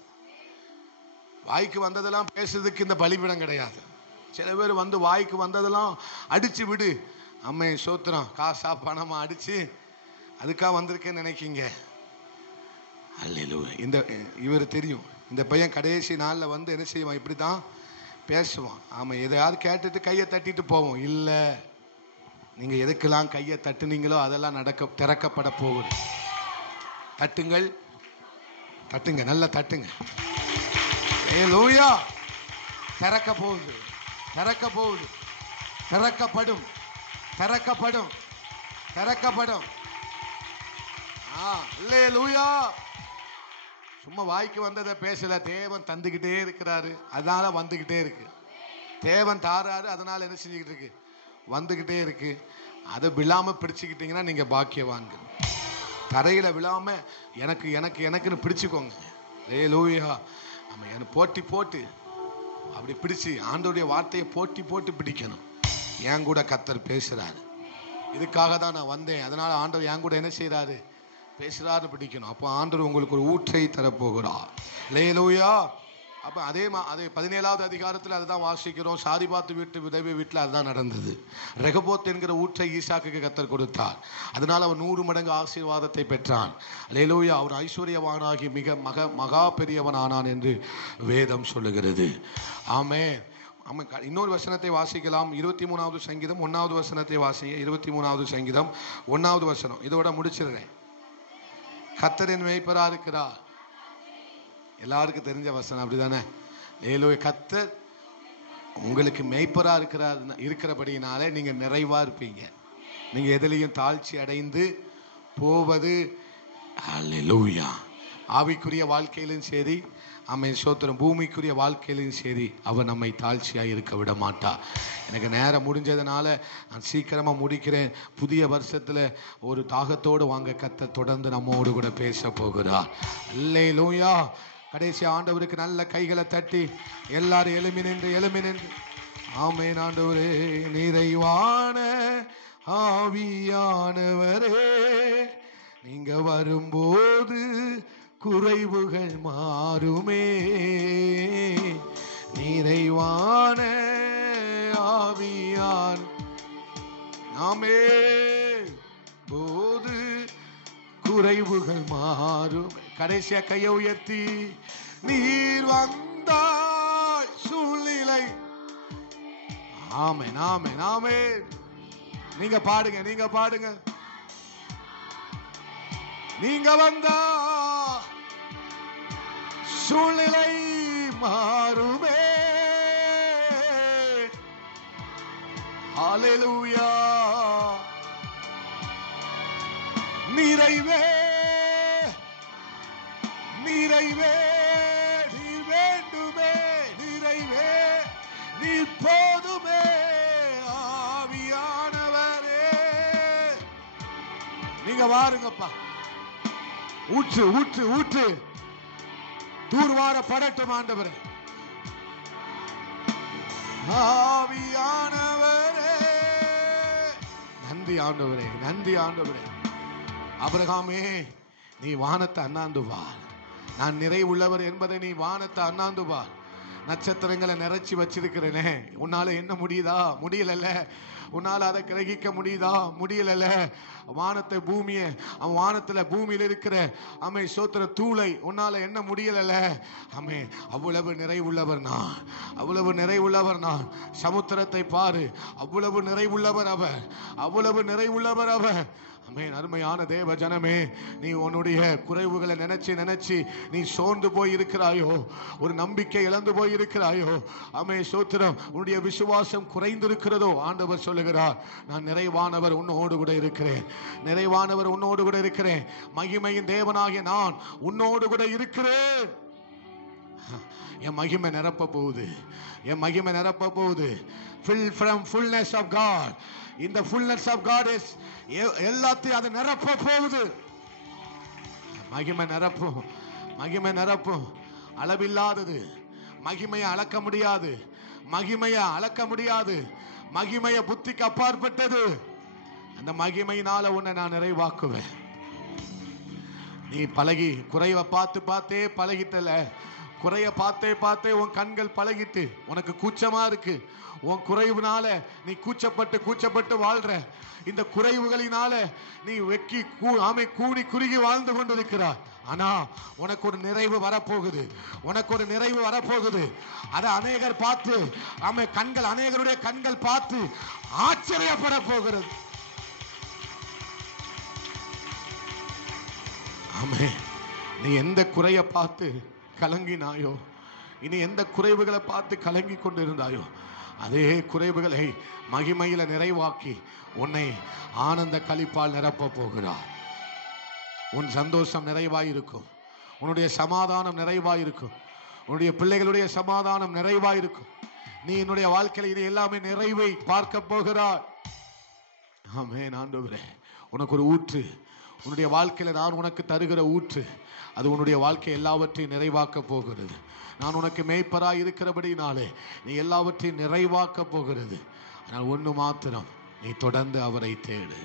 வாய்க்கு வந்ததெல்லாம் பேசுறதுக்கு இந்த பலிபீடம் கிடையாது. சில பேர் வாய்க்கு வந்ததெல்லாம் அடிச்சு விடு, அம்மே சோத்திரம், காசா பணமா அடிச்சு அதுக்காக வந்திருக்கேன்னு நினைக்கிங்க. அல்லேலூயா. இவர் தெரியும், இந்த பையன் கடைசி நாளில் என்ன செய்வான், இப்படி தான் பேசுவான். ஆமாம், எதையாவது கேட்டுட்டு கையை தட்டிட்டு போவோம். இல்லை, நீங்கள் எதுக்கெல்லாம் கையை தட்டுனீங்களோ அதெல்லாம் திறக்கப்பட போகுது. தட்டுங்கள், தட்டுங்க, நல்லா தட்டுங்க. அல்லேலூயா. திறக்க போகுது, திறக்க போகுது, திறக்கப்படும், திறக்கப்படும், திறக்கப்படும். அல்லேலூயா. சும்மா வாய்க்கு வந்ததை பேசல, தேவன் தந்துகிட்டே இருக்கிறாரு, அதனால வந்துகிட்டே இருக்கு. தேவன் தாராரு, அதனால என்ன செஞ்சுக்கிட்டு இருக்கு, வந்துகிட்டே இருக்கு. அதை விழாம பிடிச்சுக்கிட்டீங்கன்னா நீங்க பாக்கியவான்கள். தரையில விழாம எனக்கு எனக்கு எனக்குன்னு பிடிச்சுக்கோங்க. அல்லேலூயா. நம்ம போட்டி போட்டு அப்படி பிடிச்சு ஆண்டவருடைய வார்த்தையை போட்டி போட்டு பிடிக்கணும். என் கூட கர்த்தர் பேசுறாரு, இதுக்காக தான் நான் வந்தேன், அதனால ஆண்டவர் என் கூட என்ன செய்யறாரு, பேசுறாரு, பிடிக்கணும். அப்போ ஆண்டவர் உங்களுக்கு ஒரு ஊற்றை தரப்போகிறார். அல்லேலூயா. அப்போ அதே 17வது அதிகாரத்தில் அதுதான் வாசிக்கிறோம். சாரிபாத்து விதவை வீட்டில் அதுதான் நடந்தது. ரெகபோத் என்கிற ஊற்றை ஈசாக்குக்கு கர்த்தர் கொடுத்தார். அதனால் அவன் 100 மடங்கு ஆசீர்வாதத்தை பெற்றான். அல்லேலூயா. அவன் ஐஸ்வர்யவானாகி மகா பெரியவன் ஆனான் என்று வேதம் சொல்லுகிறது. ஆமென். இன்னொரு வசனத்தை வாசிக்கலாம். 23வது சங்கீதம் 1வது வசனத்தை வாசிங்க. 23வது சங்கீதம் 1வது வசனம். இதோட முடிச்சிடுறேன். கர்த்தர் என் மேய்ப்பரா இருக்கிறார். எல்லாருக்கும் தெரிஞ்ச வசனம், அப்படிதானே? ஹல்லேலூயா. கர்த்தர் உங்களுக்கு மேய்ப்பரா இருக்கிறபடினாலே நீங்க நிறைவா இருப்பீங்க. நீங்க எதிலையும் தாழ்ச்சி அடைந்து போவது. ஹல்லேலூயா. ஆவிக்குரிய வாழ்க்கையிலும் சரி, ஆமென் ஸ்தோத்திரம். பூமிக்குரிய வாழ்க்கையிலும் சரி அவர் நம்மை தாழ்ச்சியாக இருக்க விட மாட்டா. எனக்கு நேரம் முடிஞ்சதுனால நான் சீக்கிரமாக முடிக்கிறேன். புதிய வருஷத்தில் ஒரு தாகத்தோடு வாங்க கர்த்தர் தொடர்ந்து நம்மோடு கூட பேச போகிறார். அல்லேலூயா. கடைசி ஆண்டவருக்கு நல்ல கைகளை தட்டி எல்லாரும் எழும்பி நின்று ஆமென். ஆண்டவரே, நிறைவான ஆவியானவரே, நீங்க வரும்போது குறைவுகள் மாறுமே. நிறைவான ஆவியான் நாமே போது குறைவுகள் மாறும். கடைசியா கையை உயர்த்தி நீர் வந்தாய் சூழ்நிலை. ஆமென் ஆமென் ஆமென். நீங்க பாடுங்க. நீங்க வந்தா சூழ்நிலை மாறுமே. ஹல்லேலூயா. நிறைவே நிறைவே நீர் வேண்டுமே. நிறைவே நீர் போதுமே. ஆவியானவரே நீங்க வாருங்கப்பா. ஊற்று ஊற்று ஊற்று. தூர்வார படட்டும் ஆண்டவரே. ஆவியானவரே நன்றி ஆண்டவரே, நன்றி ஆண்டவரே. ஆபிரகாமே, நீ வானத்தை அண்ணாந்து பார். நான் நிறைவுள்ளவர் என்பதை நீ வானத்தை அண்ணாந்து பார். நட்சத்திரங்களை நிறைச்சி வச்சிருக்கிறேனே, உன்னால என்ன முடியுதா? முடியல. உன்னால அதை கிரகிக்க முடியுதா? முடியல. வானத்தை பூமியை, வானத்துல பூமியில் இருக்கிற அமை சோத்திர தூளை உன்னால என்ன முடியல. அமே அவ்வளவு நிறைவுள்ளவர் நான், அவ்வளவு நிறைவுள்ளவர் நான். சமுத்திரத்தை பாரு, அவ்வளவு நிறைவுள்ளவர் அவர், அவ்வளவு நிறைவுள்ளவர் அவர். அமேன். அருமையான தேவ ஜனமே, நீ உன்னுடைய குறைவுகளை நினைச்சு நீ சோர்ந்து போய் இருக்கிறாயோ, ஒரு நம்பிக்கை இழந்து போய் இருக்கிறாயோ, அமே சோத்திரம், உன்னுடைய விசுவாசம் குறைந்திருக்கிறதோ, ஆண்டவர் சொல்லுகிறார், நான் நிறைவானவர் உன்னோடு கூட இருக்கிறேன். நிறைவானவர் உன்னோடு கூட இருக்கிறேன். மகிமையின் தேவனாகிய நான் உன்னோடு கூட இருக்கிறேன். என் மகிமை நிரப்ப போகுது, என் மகிமை நிரப்ப போகுது. Fill from fullness of God. In the fullness of God is எல்லாத்தையும் அது நிரப்ப போகுது. மகிமை நிரப்பும், மகிமை நிரப்பும். அளவில்லாதது, மகிமையை அளக்க முடியாது, மகிமையை அளக்க முடியாது. மகிமையை புத்திக்கு அப்பாற்பட்டது. அந்த மகிமையினால உன்னை நான் நிறைவாக்குவேன். நீ பழகி குறைவை பார்த்தே பழகிட்டல. குறைய பார்த்தே உன் கண்கள் பழகிட்டு உனக்கு கூச்சமா இருக்கு. உன் குறைவுனால நீ கூச்சப்பட்டு வாழ்ற. இந்த குறைவுகளினால நீ வெக்கி கூடி குறுகி வாழ்ந்து கொண்டிருக்கிறாய். ஆனா உனக்கு ஒரு நிறைவு வரப்போகுது, உனக்கு ஒரு நிறைவு வரப்போகுது. அதை அநேகர் பார்த்து, கண்கள், அநேகருடைய கண்கள் பார்த்து ஆச்சரியப்பட போகிறது. ஆமே. நீ எந்த குறைய பார்த்து கலங்கினாயோ, இனி எந்த குறைவுகளை பார்த்து கலங்கி கொண்டிருந்தாயோ, அதே குறைவுகளை மகிமையில நிறைவாக்கி உன்னை ஆனந்த களிப்பால் நிரப்ப போகிறார். உன் சந்தோஷம் நிறைவாயிருக்கும், உன்னுடைய சமாதானம் நிறைவாயிருக்கும், உன்னுடைய பிள்ளைகளுடைய சமாதானம் நிறைவாயிருக்கும். நீ என்னுடைய வாழ்க்கையில் இது எல்லாமே நிறைவை பார்க்க போகிறாய். ஆமென். ஆண்டவரே, உனக்கு ஒரு ஊற்று, உன்னுடைய வாழ்க்கையில நான் உனக்கு தருகிற ஊற்று, அது உன்னுடைய வாழ்க்கை எல்லாவற்றையும் நிறைவாக்க போகிறது. நான் உனக்கு மேய்ப்பராய் இருக்கிறபடினாலே நீ எல்லாவற்றையும் நிறைவாக்க போகிறது. ஆனால் ஒன்று மாத்திரம், நீ தொடர்ந்து அவரை தேடு.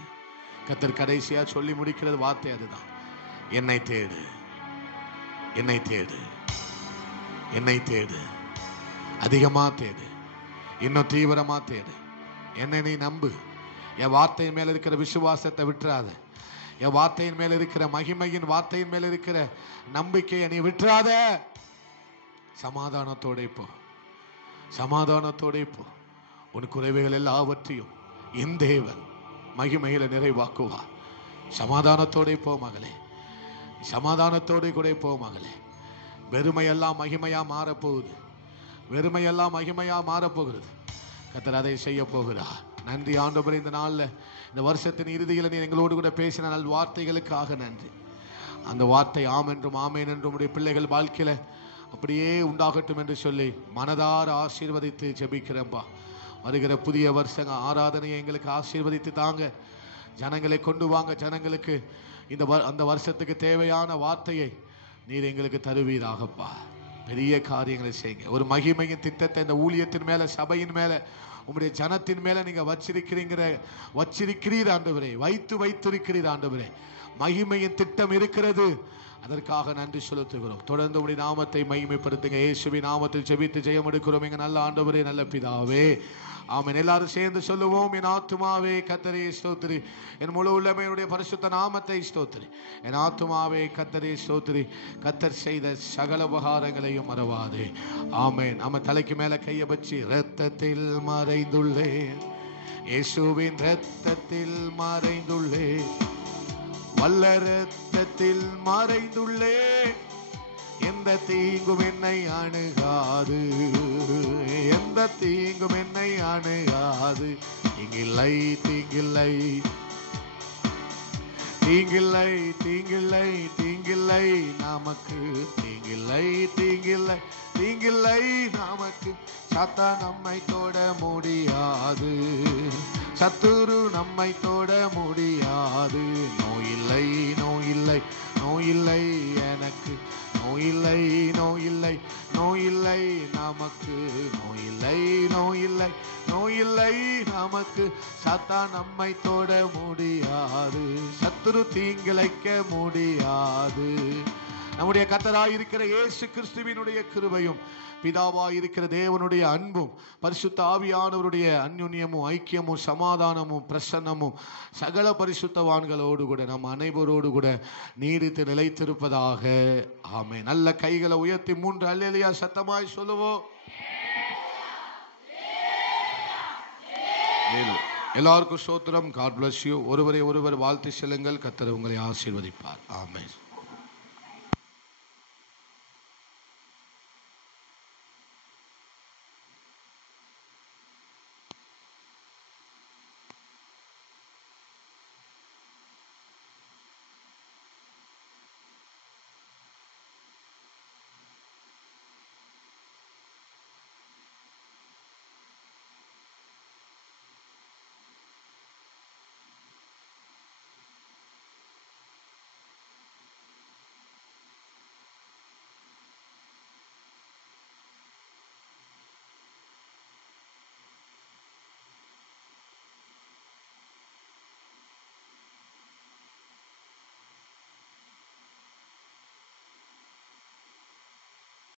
கர்த்தர் கடைசியா சொல்லி முடிக்கிறது வார்த்தை அதுதான். என்னை தேடு, என்னை தேடு, என்னை தேடு. அதிகமா தேடு, இன்னும் தீவிரமா தேடு. என்னை நீ நம்பு. என் வார்த்தையின் மேல இருக்கிற விசுவாசத்தை விட்டுறாத. என் வார்த்தையின் மேல இருக்கிற மகிமையின் வார்த்தையின் மேல இருக்கிற நம்பிக்கையை நீ விட்டுறாத. சமாதானத்தோட போ, சமாதானத்தோட போ. உன் குறைவுகள் எல்லாவற்றையும் என் தேவன் மகிமையில நிறைவாக்குவார். சமாதானத்தோட போ மகளே, சமாதானத்தோட கூட போ மகளே. வெறுமையெல்லாம் மகிமையா மாறப்போகுது, வெறுமையெல்லாம் மகிமையா மாறப்போகிறது. கர்த்தர் அதை செய்ய போகிறார். நன்றி ஆண்டவரே. இந்த நாளில், இந்த வருஷத்தின் இறுதியில் நீ எங்களோடு கூட பேசின நல் வார்த்தைகளுக்காக நன்றி. அந்த வார்த்தை ஆம் என்றும் ஆமேன் என்றும் உடைய பிள்ளைகள் வாழ்க்கையில அப்படியே உண்டாகட்டும் என்று சொல்லி மனதார ஆசீர்வதித்து ஜெபிக்கிறேன்பா. வருகிற புதிய வருஷங்க ஆராதனையை எங்களுக்கு ஆசீர்வதித்து தாங்க. ஜனங்களை கொண்டு வாங்க. ஜனங்களுக்கு அந்த வருஷத்துக்கு தேவையான வார்த்தையை நீர் எங்களுக்கு தருவீராகப்பா. பெரிய காரியங்களை செய்யுங்க. ஒரு மகிமையின் திட்டத்தை இந்த ஊழியத்தின் மேல, சபையின் மேல, உங்களுடைய ஜனத்தின் மேல நீங்க வச்சிருக்கிறீர் ஆண்டவரே. வைத்திருக்கிறீர் ஆண்டவரே. மகிமையின் திட்டம் இருக்கிறது. அதற்காக நன்றி செலுத்துகிறோம். தொடர்ந்து உடைய நாமத்தை மகிமைப்படுத்துங்க. இயேசுவின் நாமத்தில் ஜெபித்து ஜெயம் எடுக்கிறோம் எங்க நல்ல ஆண்டவரே, நல்ல பிதாவே. ஆமென். எல்லாரும் சேர்ந்து சொல்லுவோம். என் ஆத்துமாவே கர்த்தரை ஸ்தோத்திரி, என் முழு உள்ளமையுடைய பரிசுத்த நாமத்தை ஸ்தோத்திரி. என் ஆத்துமாவே கர்த்தரை ஸ்தோத்திரி, கர்த்தர் செய்த சகல உபகாரங்களையும் மறவாதே. ஆமென். நம்ம தலைக்கு மேல கையை வச்சு, இரத்தத்தில் மறைந்துள்ளேன், இயேசுவின் இரத்தத்தில் மறைந்துள்ளேன், வல்ல இரத்தத்தில் மறைந்துள்ளேன், எந்த தீங்கும் என்னை அணுகாது, எந்த தீங்கும் என்னை அணுகாது. தீங்கில்லை, தீங்கில்லை, தீங்கில்லை, தீங்கில்லை, தீங்கில்லை நமக்கு, தீங்கில்லை, தீங்கில்லை, தீங்கில்லை நமக்கு. சாத்தான் நம்மை தொட முடியாது, சத்துரு நம்மை தொட முடியாது. நோயில்லை, நோயில்லை, நோயில்லை எனக்கு, நோயில்லை, நோயில்லை, நோயில்லை நமக்கு, நோயில்லை, நோயில்லை, நோயில்லை நமக்கு. சாத்தான் நம்மை தொட முடியாது, சத்துரு தீங்கிழைக்க முடியாது. நம்முடைய கர்த்தராயிருக்கிற இயேசு கிறிஸ்துவினுடைய கிருபையும், பிதாவாயிருக்கிற தேவனுடைய அன்பும், பரிசுத்த ஆவியானவருடைய அந்யுன்யமும், ஐக்கியமும், சமாதானமும், பிரசன்னமும் சகல பரிசுத்தவான்களோடு கூட நம் அனைவரோடு கூட நீடித்து நிலைத்திருப்பதாக. ஆமென். நல்ல கைகளை உயர்த்தி 3 அல்லேலூயா சத்தமாய் சொல்லுவோம். எல்லாருக்கும் ஸ்தோத்திரம். God bless you. ஒருவரை ஒருவர் வாழ்த்து செல்லுங்கள். கர்த்தர் உங்களை ஆசீர்வதிப்பார். ஆமென்.